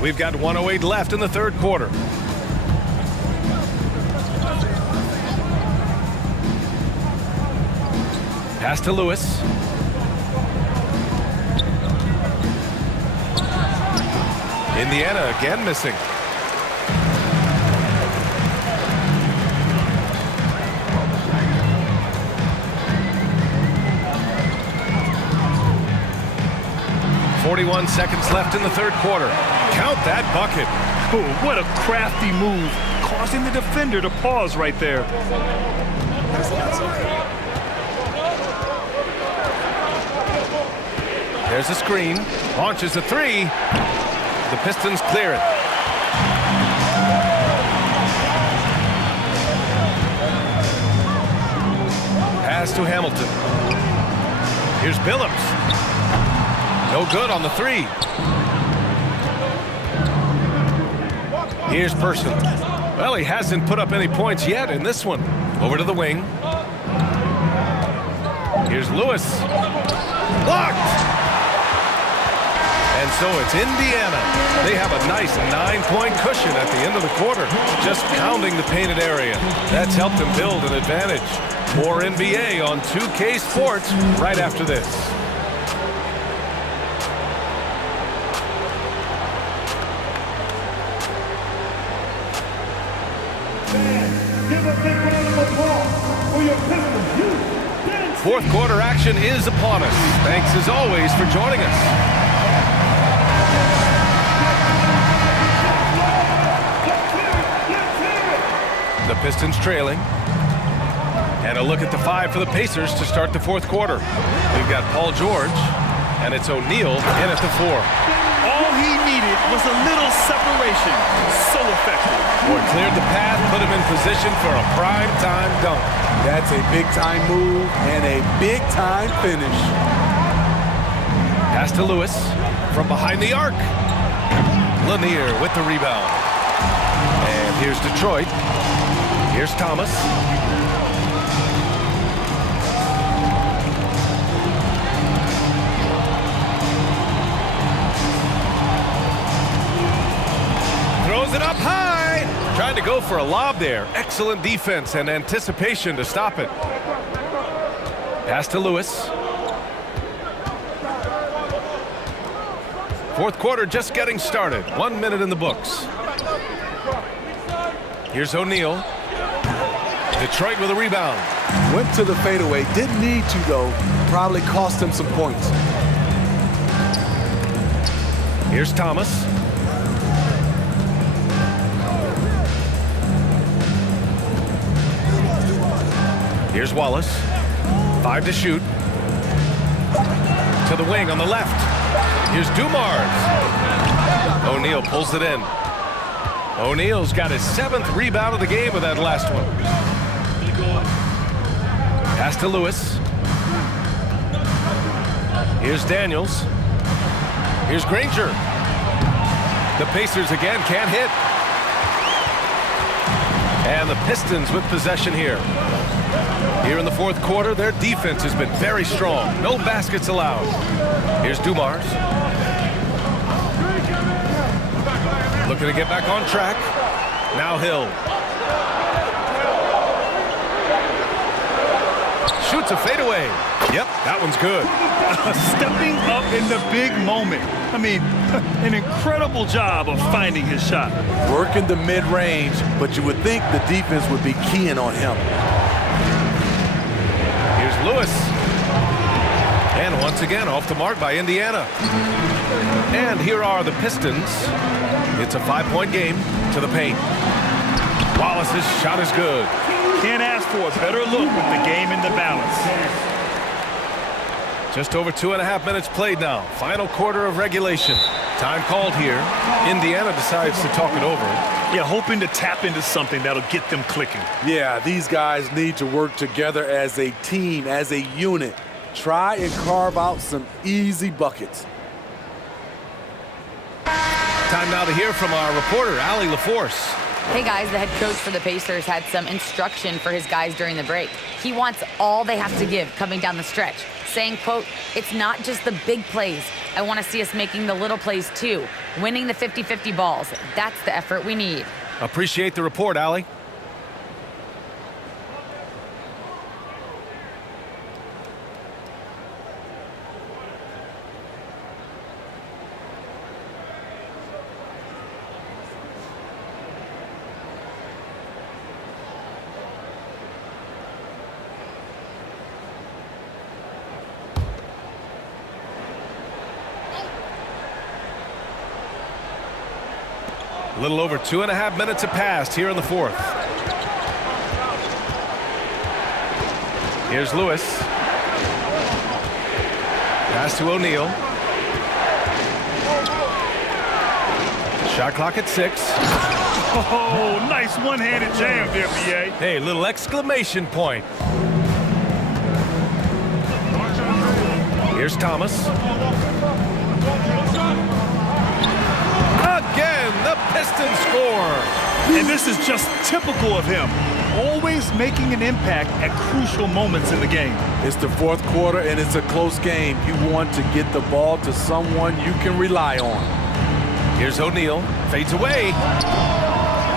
We've got 1:08 left in the third quarter. Pass to Lewis. Indiana again missing. .41 seconds left in the third quarter. Count that bucket. Oh, what a crafty move, causing the defender to pause right there. There's a screen. Launches a three. The Pistons clear it. Pass to Hamilton. Here's Billups. No good on the three. Here's Person. Well, he hasn't put up any points yet in this one. Over to the wing. Here's Lewis. Blocked! And so it's Indiana. They have a nice 9-point cushion at the end of the quarter, just pounding the painted area. That's helped them build an advantage. More NBA on 2K Sports right after this. Give a big round of applause for your Pistons youth. Fourth quarter action is upon us. Thanks as always for joining us. The Pistons trailing. And a look at the 5 for the Pacers to start the fourth quarter. We've got Paul George, and it's O'Neal in at the 4. All he needed was a little separation. So effective. Boy, cleared the path, put him in position for a prime-time dunk. That's a big-time move and a big-time finish. Pass to Lewis from behind the arc. Lanier with the rebound. And here's Detroit. Here's Thomas. Throws it up high. Trying to go for a lob there. Excellent defense and anticipation to stop it. Pass to Lewis. Fourth quarter just getting started. 1 minute in the books. Here's O'Neal. Detroit with a rebound. Went to the fadeaway. Didn't need to, though. Probably cost him some points. Here's Thomas. Here's Wallace. 5 to shoot. To the wing on the left. Here's Dumars. O'Neal pulls it in. O'Neal's got his 7th rebound of the game with that last one. Pass to Lewis. Here's Daniels. Here's Granger. The Pacers again can't hit. And the Pistons with possession here. Here in the fourth quarter, their defense has been very strong. No baskets allowed. Here's Dumars. Looking to get back on track. Now Hill. Shoots a fadeaway. Yep, that one's good. Stepping up in the big moment. I mean, an incredible job of finding his shot. Working the mid-range, but you would think the defense would be keying on him. Here's Lewis. And once again, off the mark by Indiana. And here are the Pistons. It's a 5-point game to the paint. Wallace's shot is good. Can't ask for a better look with the game in the balance. Just over 2.5 minutes played now. Final quarter of regulation. Time called here. Indiana decides to talk it over. Yeah, hoping to tap into something that'll get them clicking. Yeah, these guys need to work together as a team, as a unit. Try and carve out some easy buckets. Time now to hear from our reporter, Allie LaForce. Hey guys, the head coach for the Pacers had some instruction for his guys during the break. He wants all they have to give coming down the stretch, saying, quote, "It's not just the big plays. I want to see us making the little plays too, winning the 50-50 balls. That's the effort we need." Appreciate the report, Allie. A little over 2.5 minutes have passed here in the fourth. Here's Lewis. Pass to O'Neal. Shot clock at 6. Oh, nice one-handed jam there, B.A. Hey, little exclamation point. Here's Thomas. Again, the Pistons score. And this is just typical of him. Always making an impact at crucial moments in the game. It's the fourth quarter, and it's a close game. You want to get the ball to someone you can rely on. Here's O'Neal. Fades away.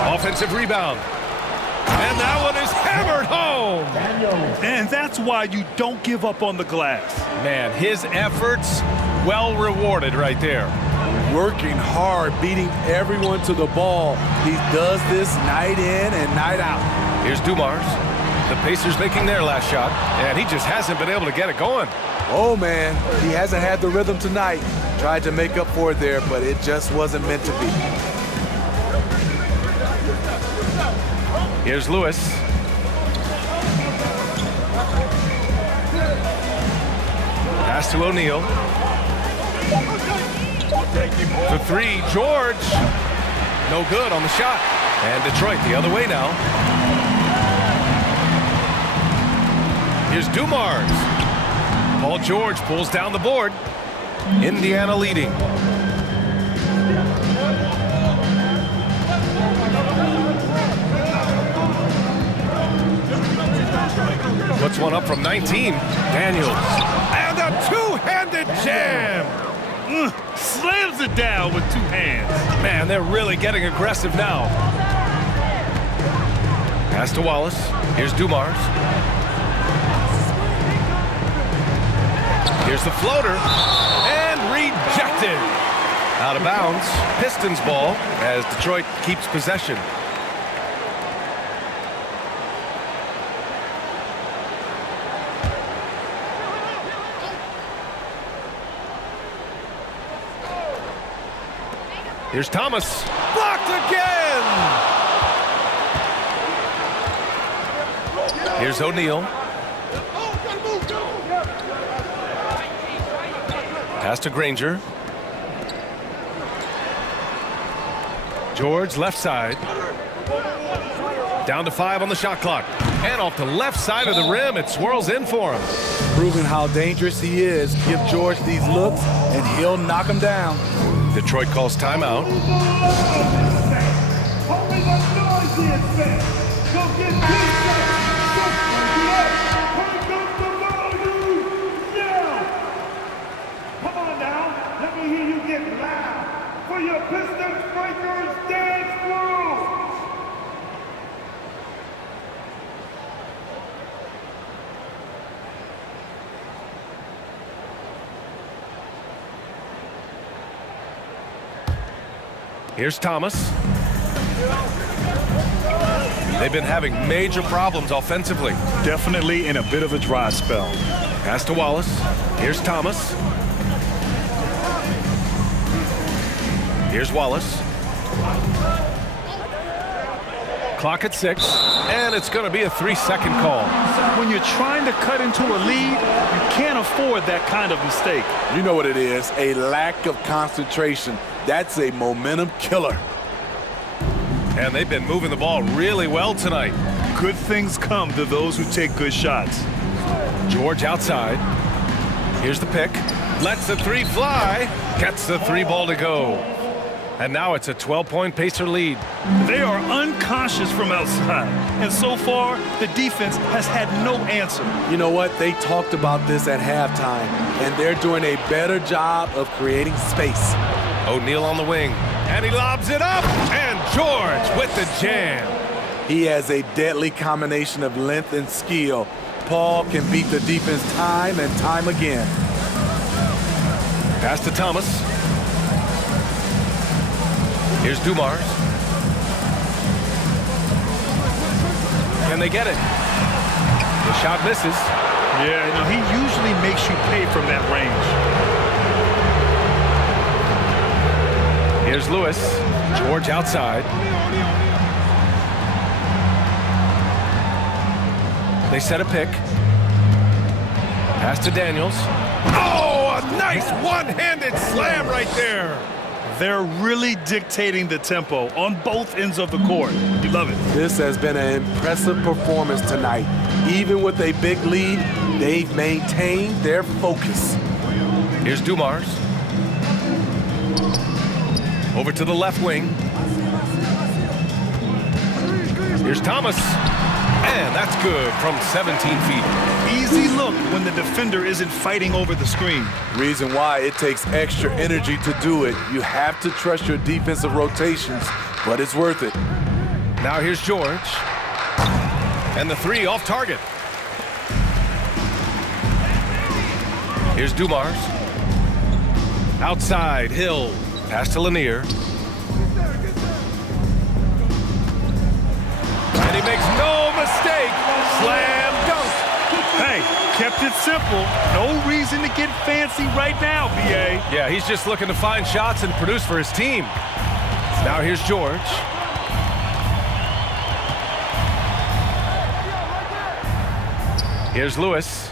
Offensive rebound. And that one is hammered home. And that's why you don't give up on the glass. Man, his efforts well rewarded right there. Working hard, beating everyone to the ball. He does this night in and night out. Here's Dumars. The Pacers making their last shot, and he just hasn't been able to get it going. Oh, man, he hasn't had the rhythm tonight. Tried to make up for it there, but it just wasn't meant to be. Here's Lewis. Pass to O'Neal. For 3, George. No good on the shot. And Detroit the other way now. Here's Dumars. Paul George pulls down the board. Indiana leading. Puts one up from 19. Daniels. And a two-handed jam. Slams it down with 2 hands. Man, they're really getting aggressive now. Pass to Wallace. Here's Dumars. Here's the floater, and rejected. Out of bounds, Pistons ball as Detroit keeps possession. Here's Thomas. Blocked again! Here's O'Neal. Pass to Granger. George left side. Down to 5 on the shot clock. And off the left side of the rim, it swirls in for him. Proving how dangerous he is. Give George these looks, and he'll knock him down. Detroit calls timeout. Only the noisiest fans. Go get this shot. Turn up the volume. Yeah. Come on now. Let me hear you get loud for your Pistons Breakers dance crew. Here's Thomas. They've been having major problems offensively. Definitely in a bit of a dry spell. Pass to Wallace. Here's Thomas. Here's Wallace. Clock at 6, and it's going to be a 3-second call. When you're trying to cut into a lead, you can't afford that kind of mistake. You know what it is, a lack of concentration. That's a momentum killer. And they've been moving the ball really well tonight. Good things come to those who take good shots. George outside. Here's the pick. Lets the 3 fly. Gets the 3 ball to go. And now it's a 12-point Pacer lead. They are unconscious from outside. And so far, the defense has had no answer. You know what? They talked about this at halftime, and they're doing a better job of creating space. O'Neal on the wing, and he lobs it up, and George with the jam. He has a deadly combination of length and skill. Paul can beat the defense time and time again. Pass to Thomas. Here's Dumars. Can they get it? The shot misses. Yeah, you know, he usually makes you pay from that range. Here's Lewis. George outside. They set a pick. Pass to Daniels. Oh, a nice one-handed slam right there. They're really dictating the tempo on both ends of the court. You love it. This has been an impressive performance tonight. Even with a big lead, they've maintained their focus. Here's Dumars. Over to the left wing. Here's Thomas. And that's good from 17 feet. Easy look when the defender isn't fighting over the screen. Reason why it takes extra energy to do it. You have to trust your defensive rotations, but it's worth it. Now here's George. And the 3 off target. Here's Dumars. Outside, Hill. Pass to Lanier. And he makes no mistake. Slam dunk. Hey, kept it simple. No reason to get fancy right now, B.A. Yeah, he's just looking to find shots and produce for his team. Now here's George. Here's Lewis.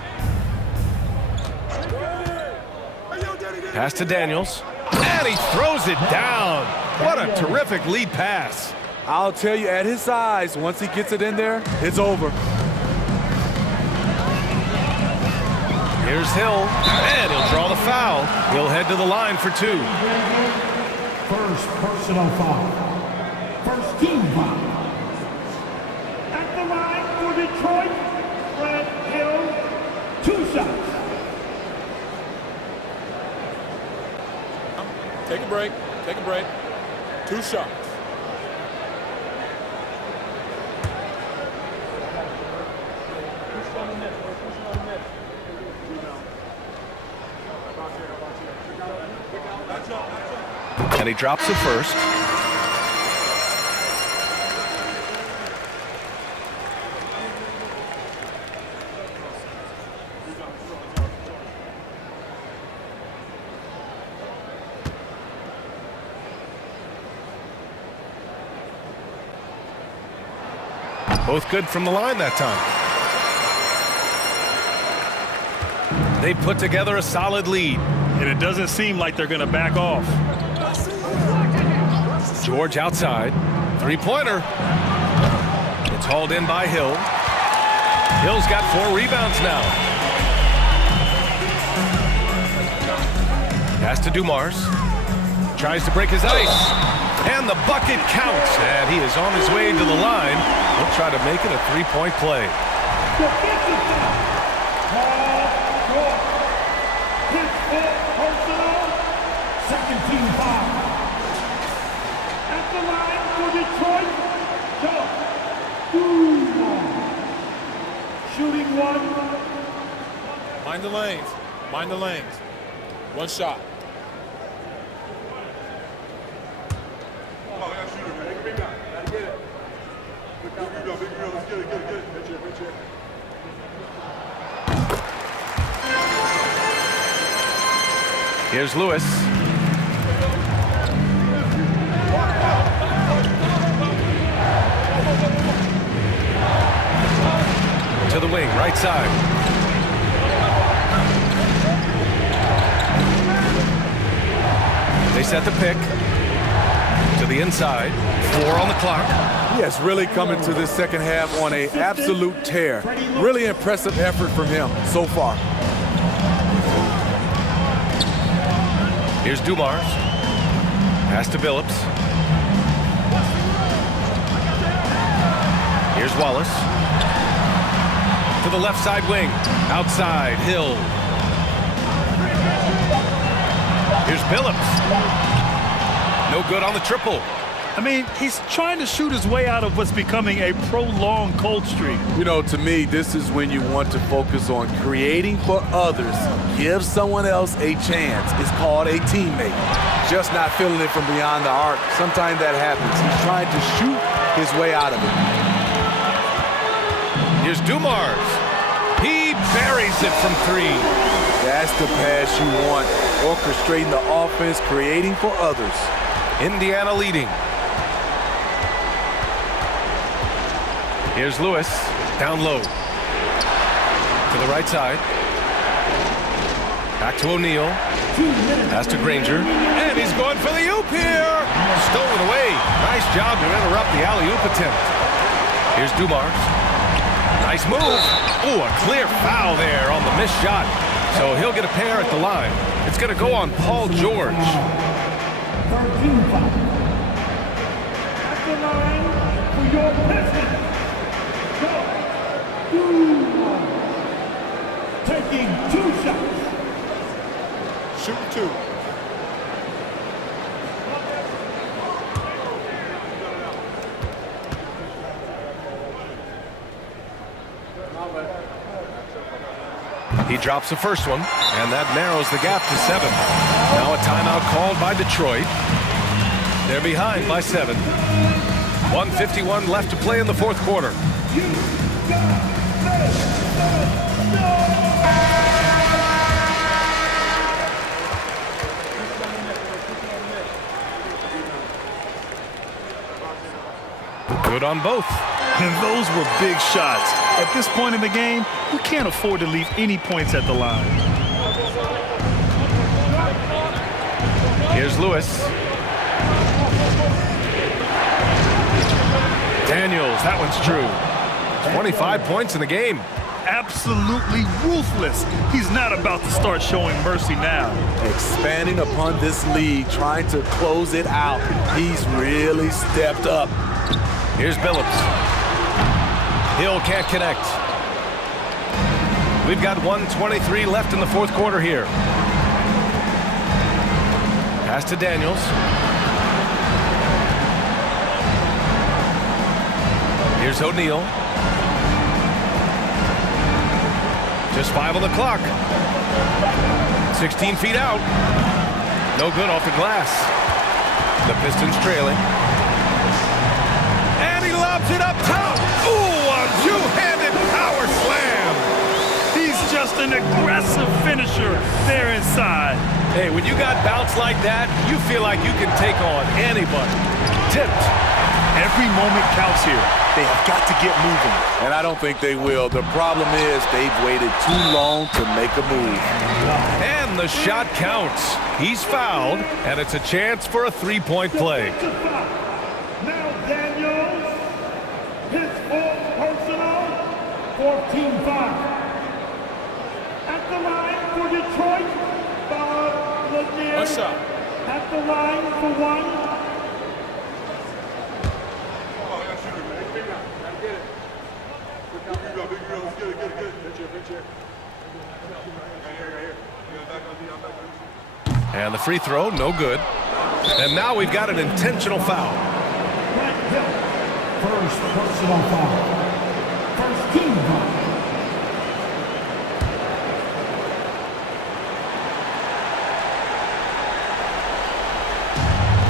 Pass to Daniels. And he throws it down. What a terrific lead pass. I'll tell you, at his size, once he gets it in there, it's over. Here's Hill, and he'll draw the foul. He'll head to the line for 2. First personal foul. First team foul. At the line for Detroit, Brad Hill, 2 shots. Take a break. Take a break. 2 shots. And he drops it first. Both good from the line that time. They put together a solid lead. And it doesn't seem like they're going to back off. George outside. Three-pointer. It's hauled in by Hill. Hill's got 4 rebounds now. Pass to Dumars. Tries to break his ice. And the bucket counts. And he is on his way to the line. He'll try to make it a 3-point play. Second team foul. At the line for Detroit, shooting one. Mind the lanes. Mind the lanes. One shot. Here's Lewis. To the wing, right side. They set the pick. To the inside. 4 on the clock. Yes, really coming to this second half on an absolute tear. Really impressive effort from him so far. Here's Dumars. Pass to Billups. Here's Wallace. To the left side wing. Outside, Hill. Here's Billups. No good on the triple. I mean, he's trying to shoot his way out of what's becoming a prolonged cold streak. You know, to me, this is when you want to focus on creating for others. Give someone else a chance. It's called a teammate. Just not feeling it from beyond the arc. Sometimes that happens. He's trying to shoot his way out of it. Here's Dumars. He buries it from 3. That's the pass you want. Orchestrating the offense, creating for others. Indiana leading. Here's Lewis, down low. To the right side. Back to O'Neal. Pass to Granger. And he's going for the oop here. Stolen away. Nice job to interrupt the alley-oop attempt. Here's Dumars. Nice move. Ooh, a clear foul there on the missed shot. So he'll get a pair at the line. It's going to go on Paul George. 13 foul. At the line for your Pistons. Taking 2 shots. Shoot 2. He drops the first one, and that narrows the gap to 7. Now a timeout called by Detroit. They're behind by 7. 1:51 left to play in the 4th quarter. Good on both. And those were big shots. At this point in the game, you can't afford to leave any points at the line. Here's Lewis. Daniels, that one's true. 25 points in the game. Absolutely ruthless. He's not about to start showing mercy now. Expanding upon this lead, trying to close it out. He's really stepped up. Here's Billups. Hill can't connect. We've got 1:23 left in the 4th quarter here. Pass to Daniels. Here's O'Neal. Just 5 on the clock. 16 feet out. No good off the glass. The Pistons trailing. And he lobs it up top. Ooh, a two-handed power slam. He's just an aggressive finisher there inside. Hey, when you got bounce like that, you feel like you can take on anybody. Tipped. Every moment counts here. They have got to get moving. And I don't think they will. The problem is they've waited too long to make a move. And the shot counts. He's fouled, and it's a chance for a three-point play. Now Daniels, his fourth personal, 14 foul. At the line for Detroit, Bob Lanier. One shot. At the line for one. And the free throw, no good. And now we've got an intentional foul. First personal foul. First team foul.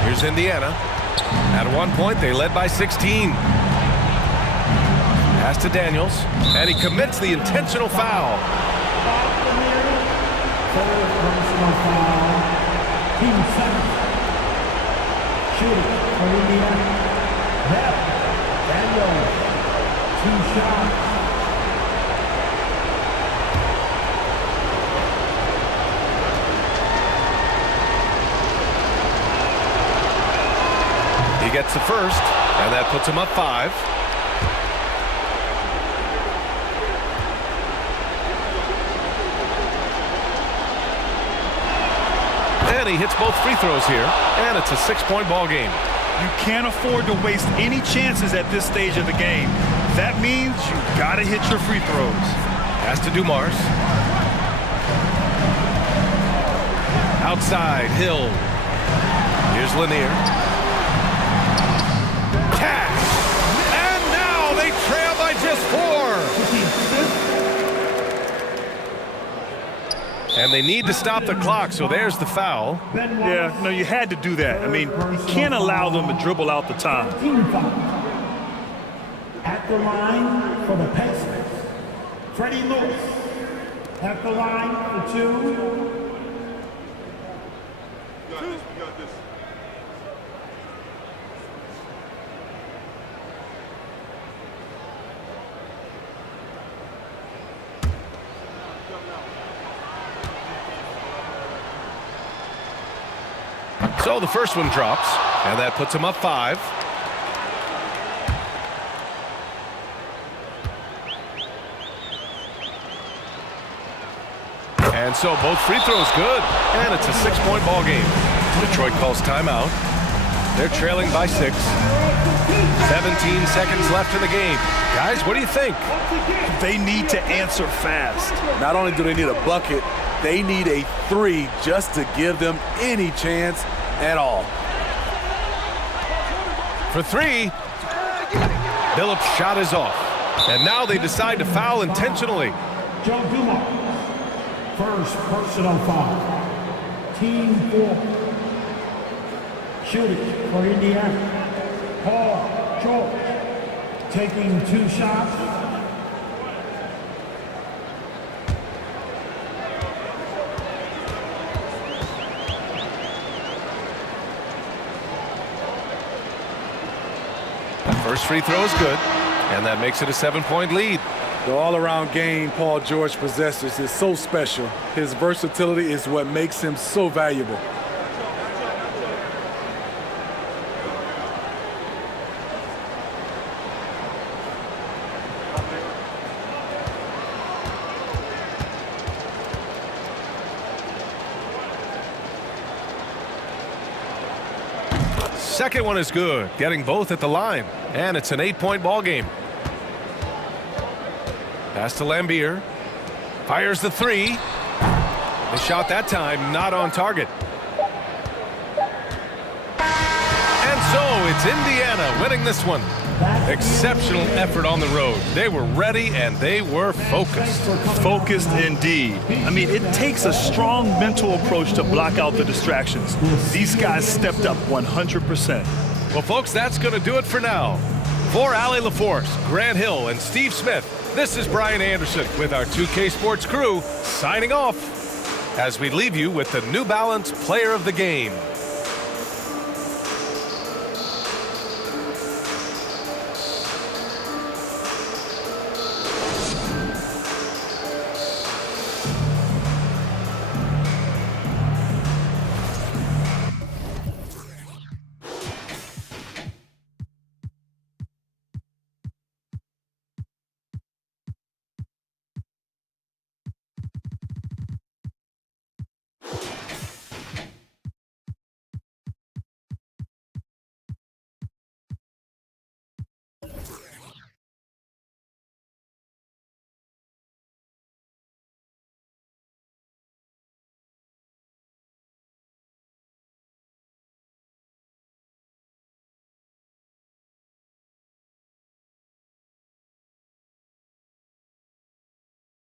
Here's Indiana. At one point, they led by 16. Pass to Daniels, and he commits the intentional foul. Third personal foul. Team 7. Shooting for Indiana. Daniels. 2 shots. He gets the first, and that puts him up 5. And he hits both free throws here, and it's a 6-point ball game. You can't afford to waste any chances at this stage of the game. That means you've got to hit your free throws. Pass to Dumars. Outside, Hill. Here's Lanier. Cash! And now they trail by just 4. And they need to stop the clock, so there's the foul. Yeah, no, you had to do that. I mean, you can't allow them to dribble out the time. Team foul. At the line for the Pistons, Freddie Lewis. At the line for 2. So the first one drops, and that puts him up 5. And so both free throws good, and it's a 6-point ball game. Detroit calls timeout. They're trailing by 6. 17 seconds left in the game. Guys, what do you think? They need to answer fast. Not only do they need a bucket, they need a 3 just to give them any chance at all. For 3, Phillips' shot is off. And now they decide to foul intentionally. Joe Dumars. First personal foul. Team 4. Shooting for Indiana. Paul George. Taking 2 shots. First free throw is good, and that makes it a 7-point lead. The all-around game Paul George possesses is so special. His versatility is what makes him so valuable. Second one is good, getting both at the line, and it's an 8-point ball game. Pass to Lambier. Fires the 3. The shot that time not on target. And so it's It's Indiana winning this one. Exceptional effort on the road. They were ready and they were focused. Focused indeed. I mean, it takes a strong mental approach to block out the distractions. These guys stepped up 100%. Well, folks, that's going to do it for now. For Allie LaForce, Grant Hill, and Steve Smith, this is Brian Anderson with our 2K Sports crew signing off as we leave you with the New Balance Player of the Game.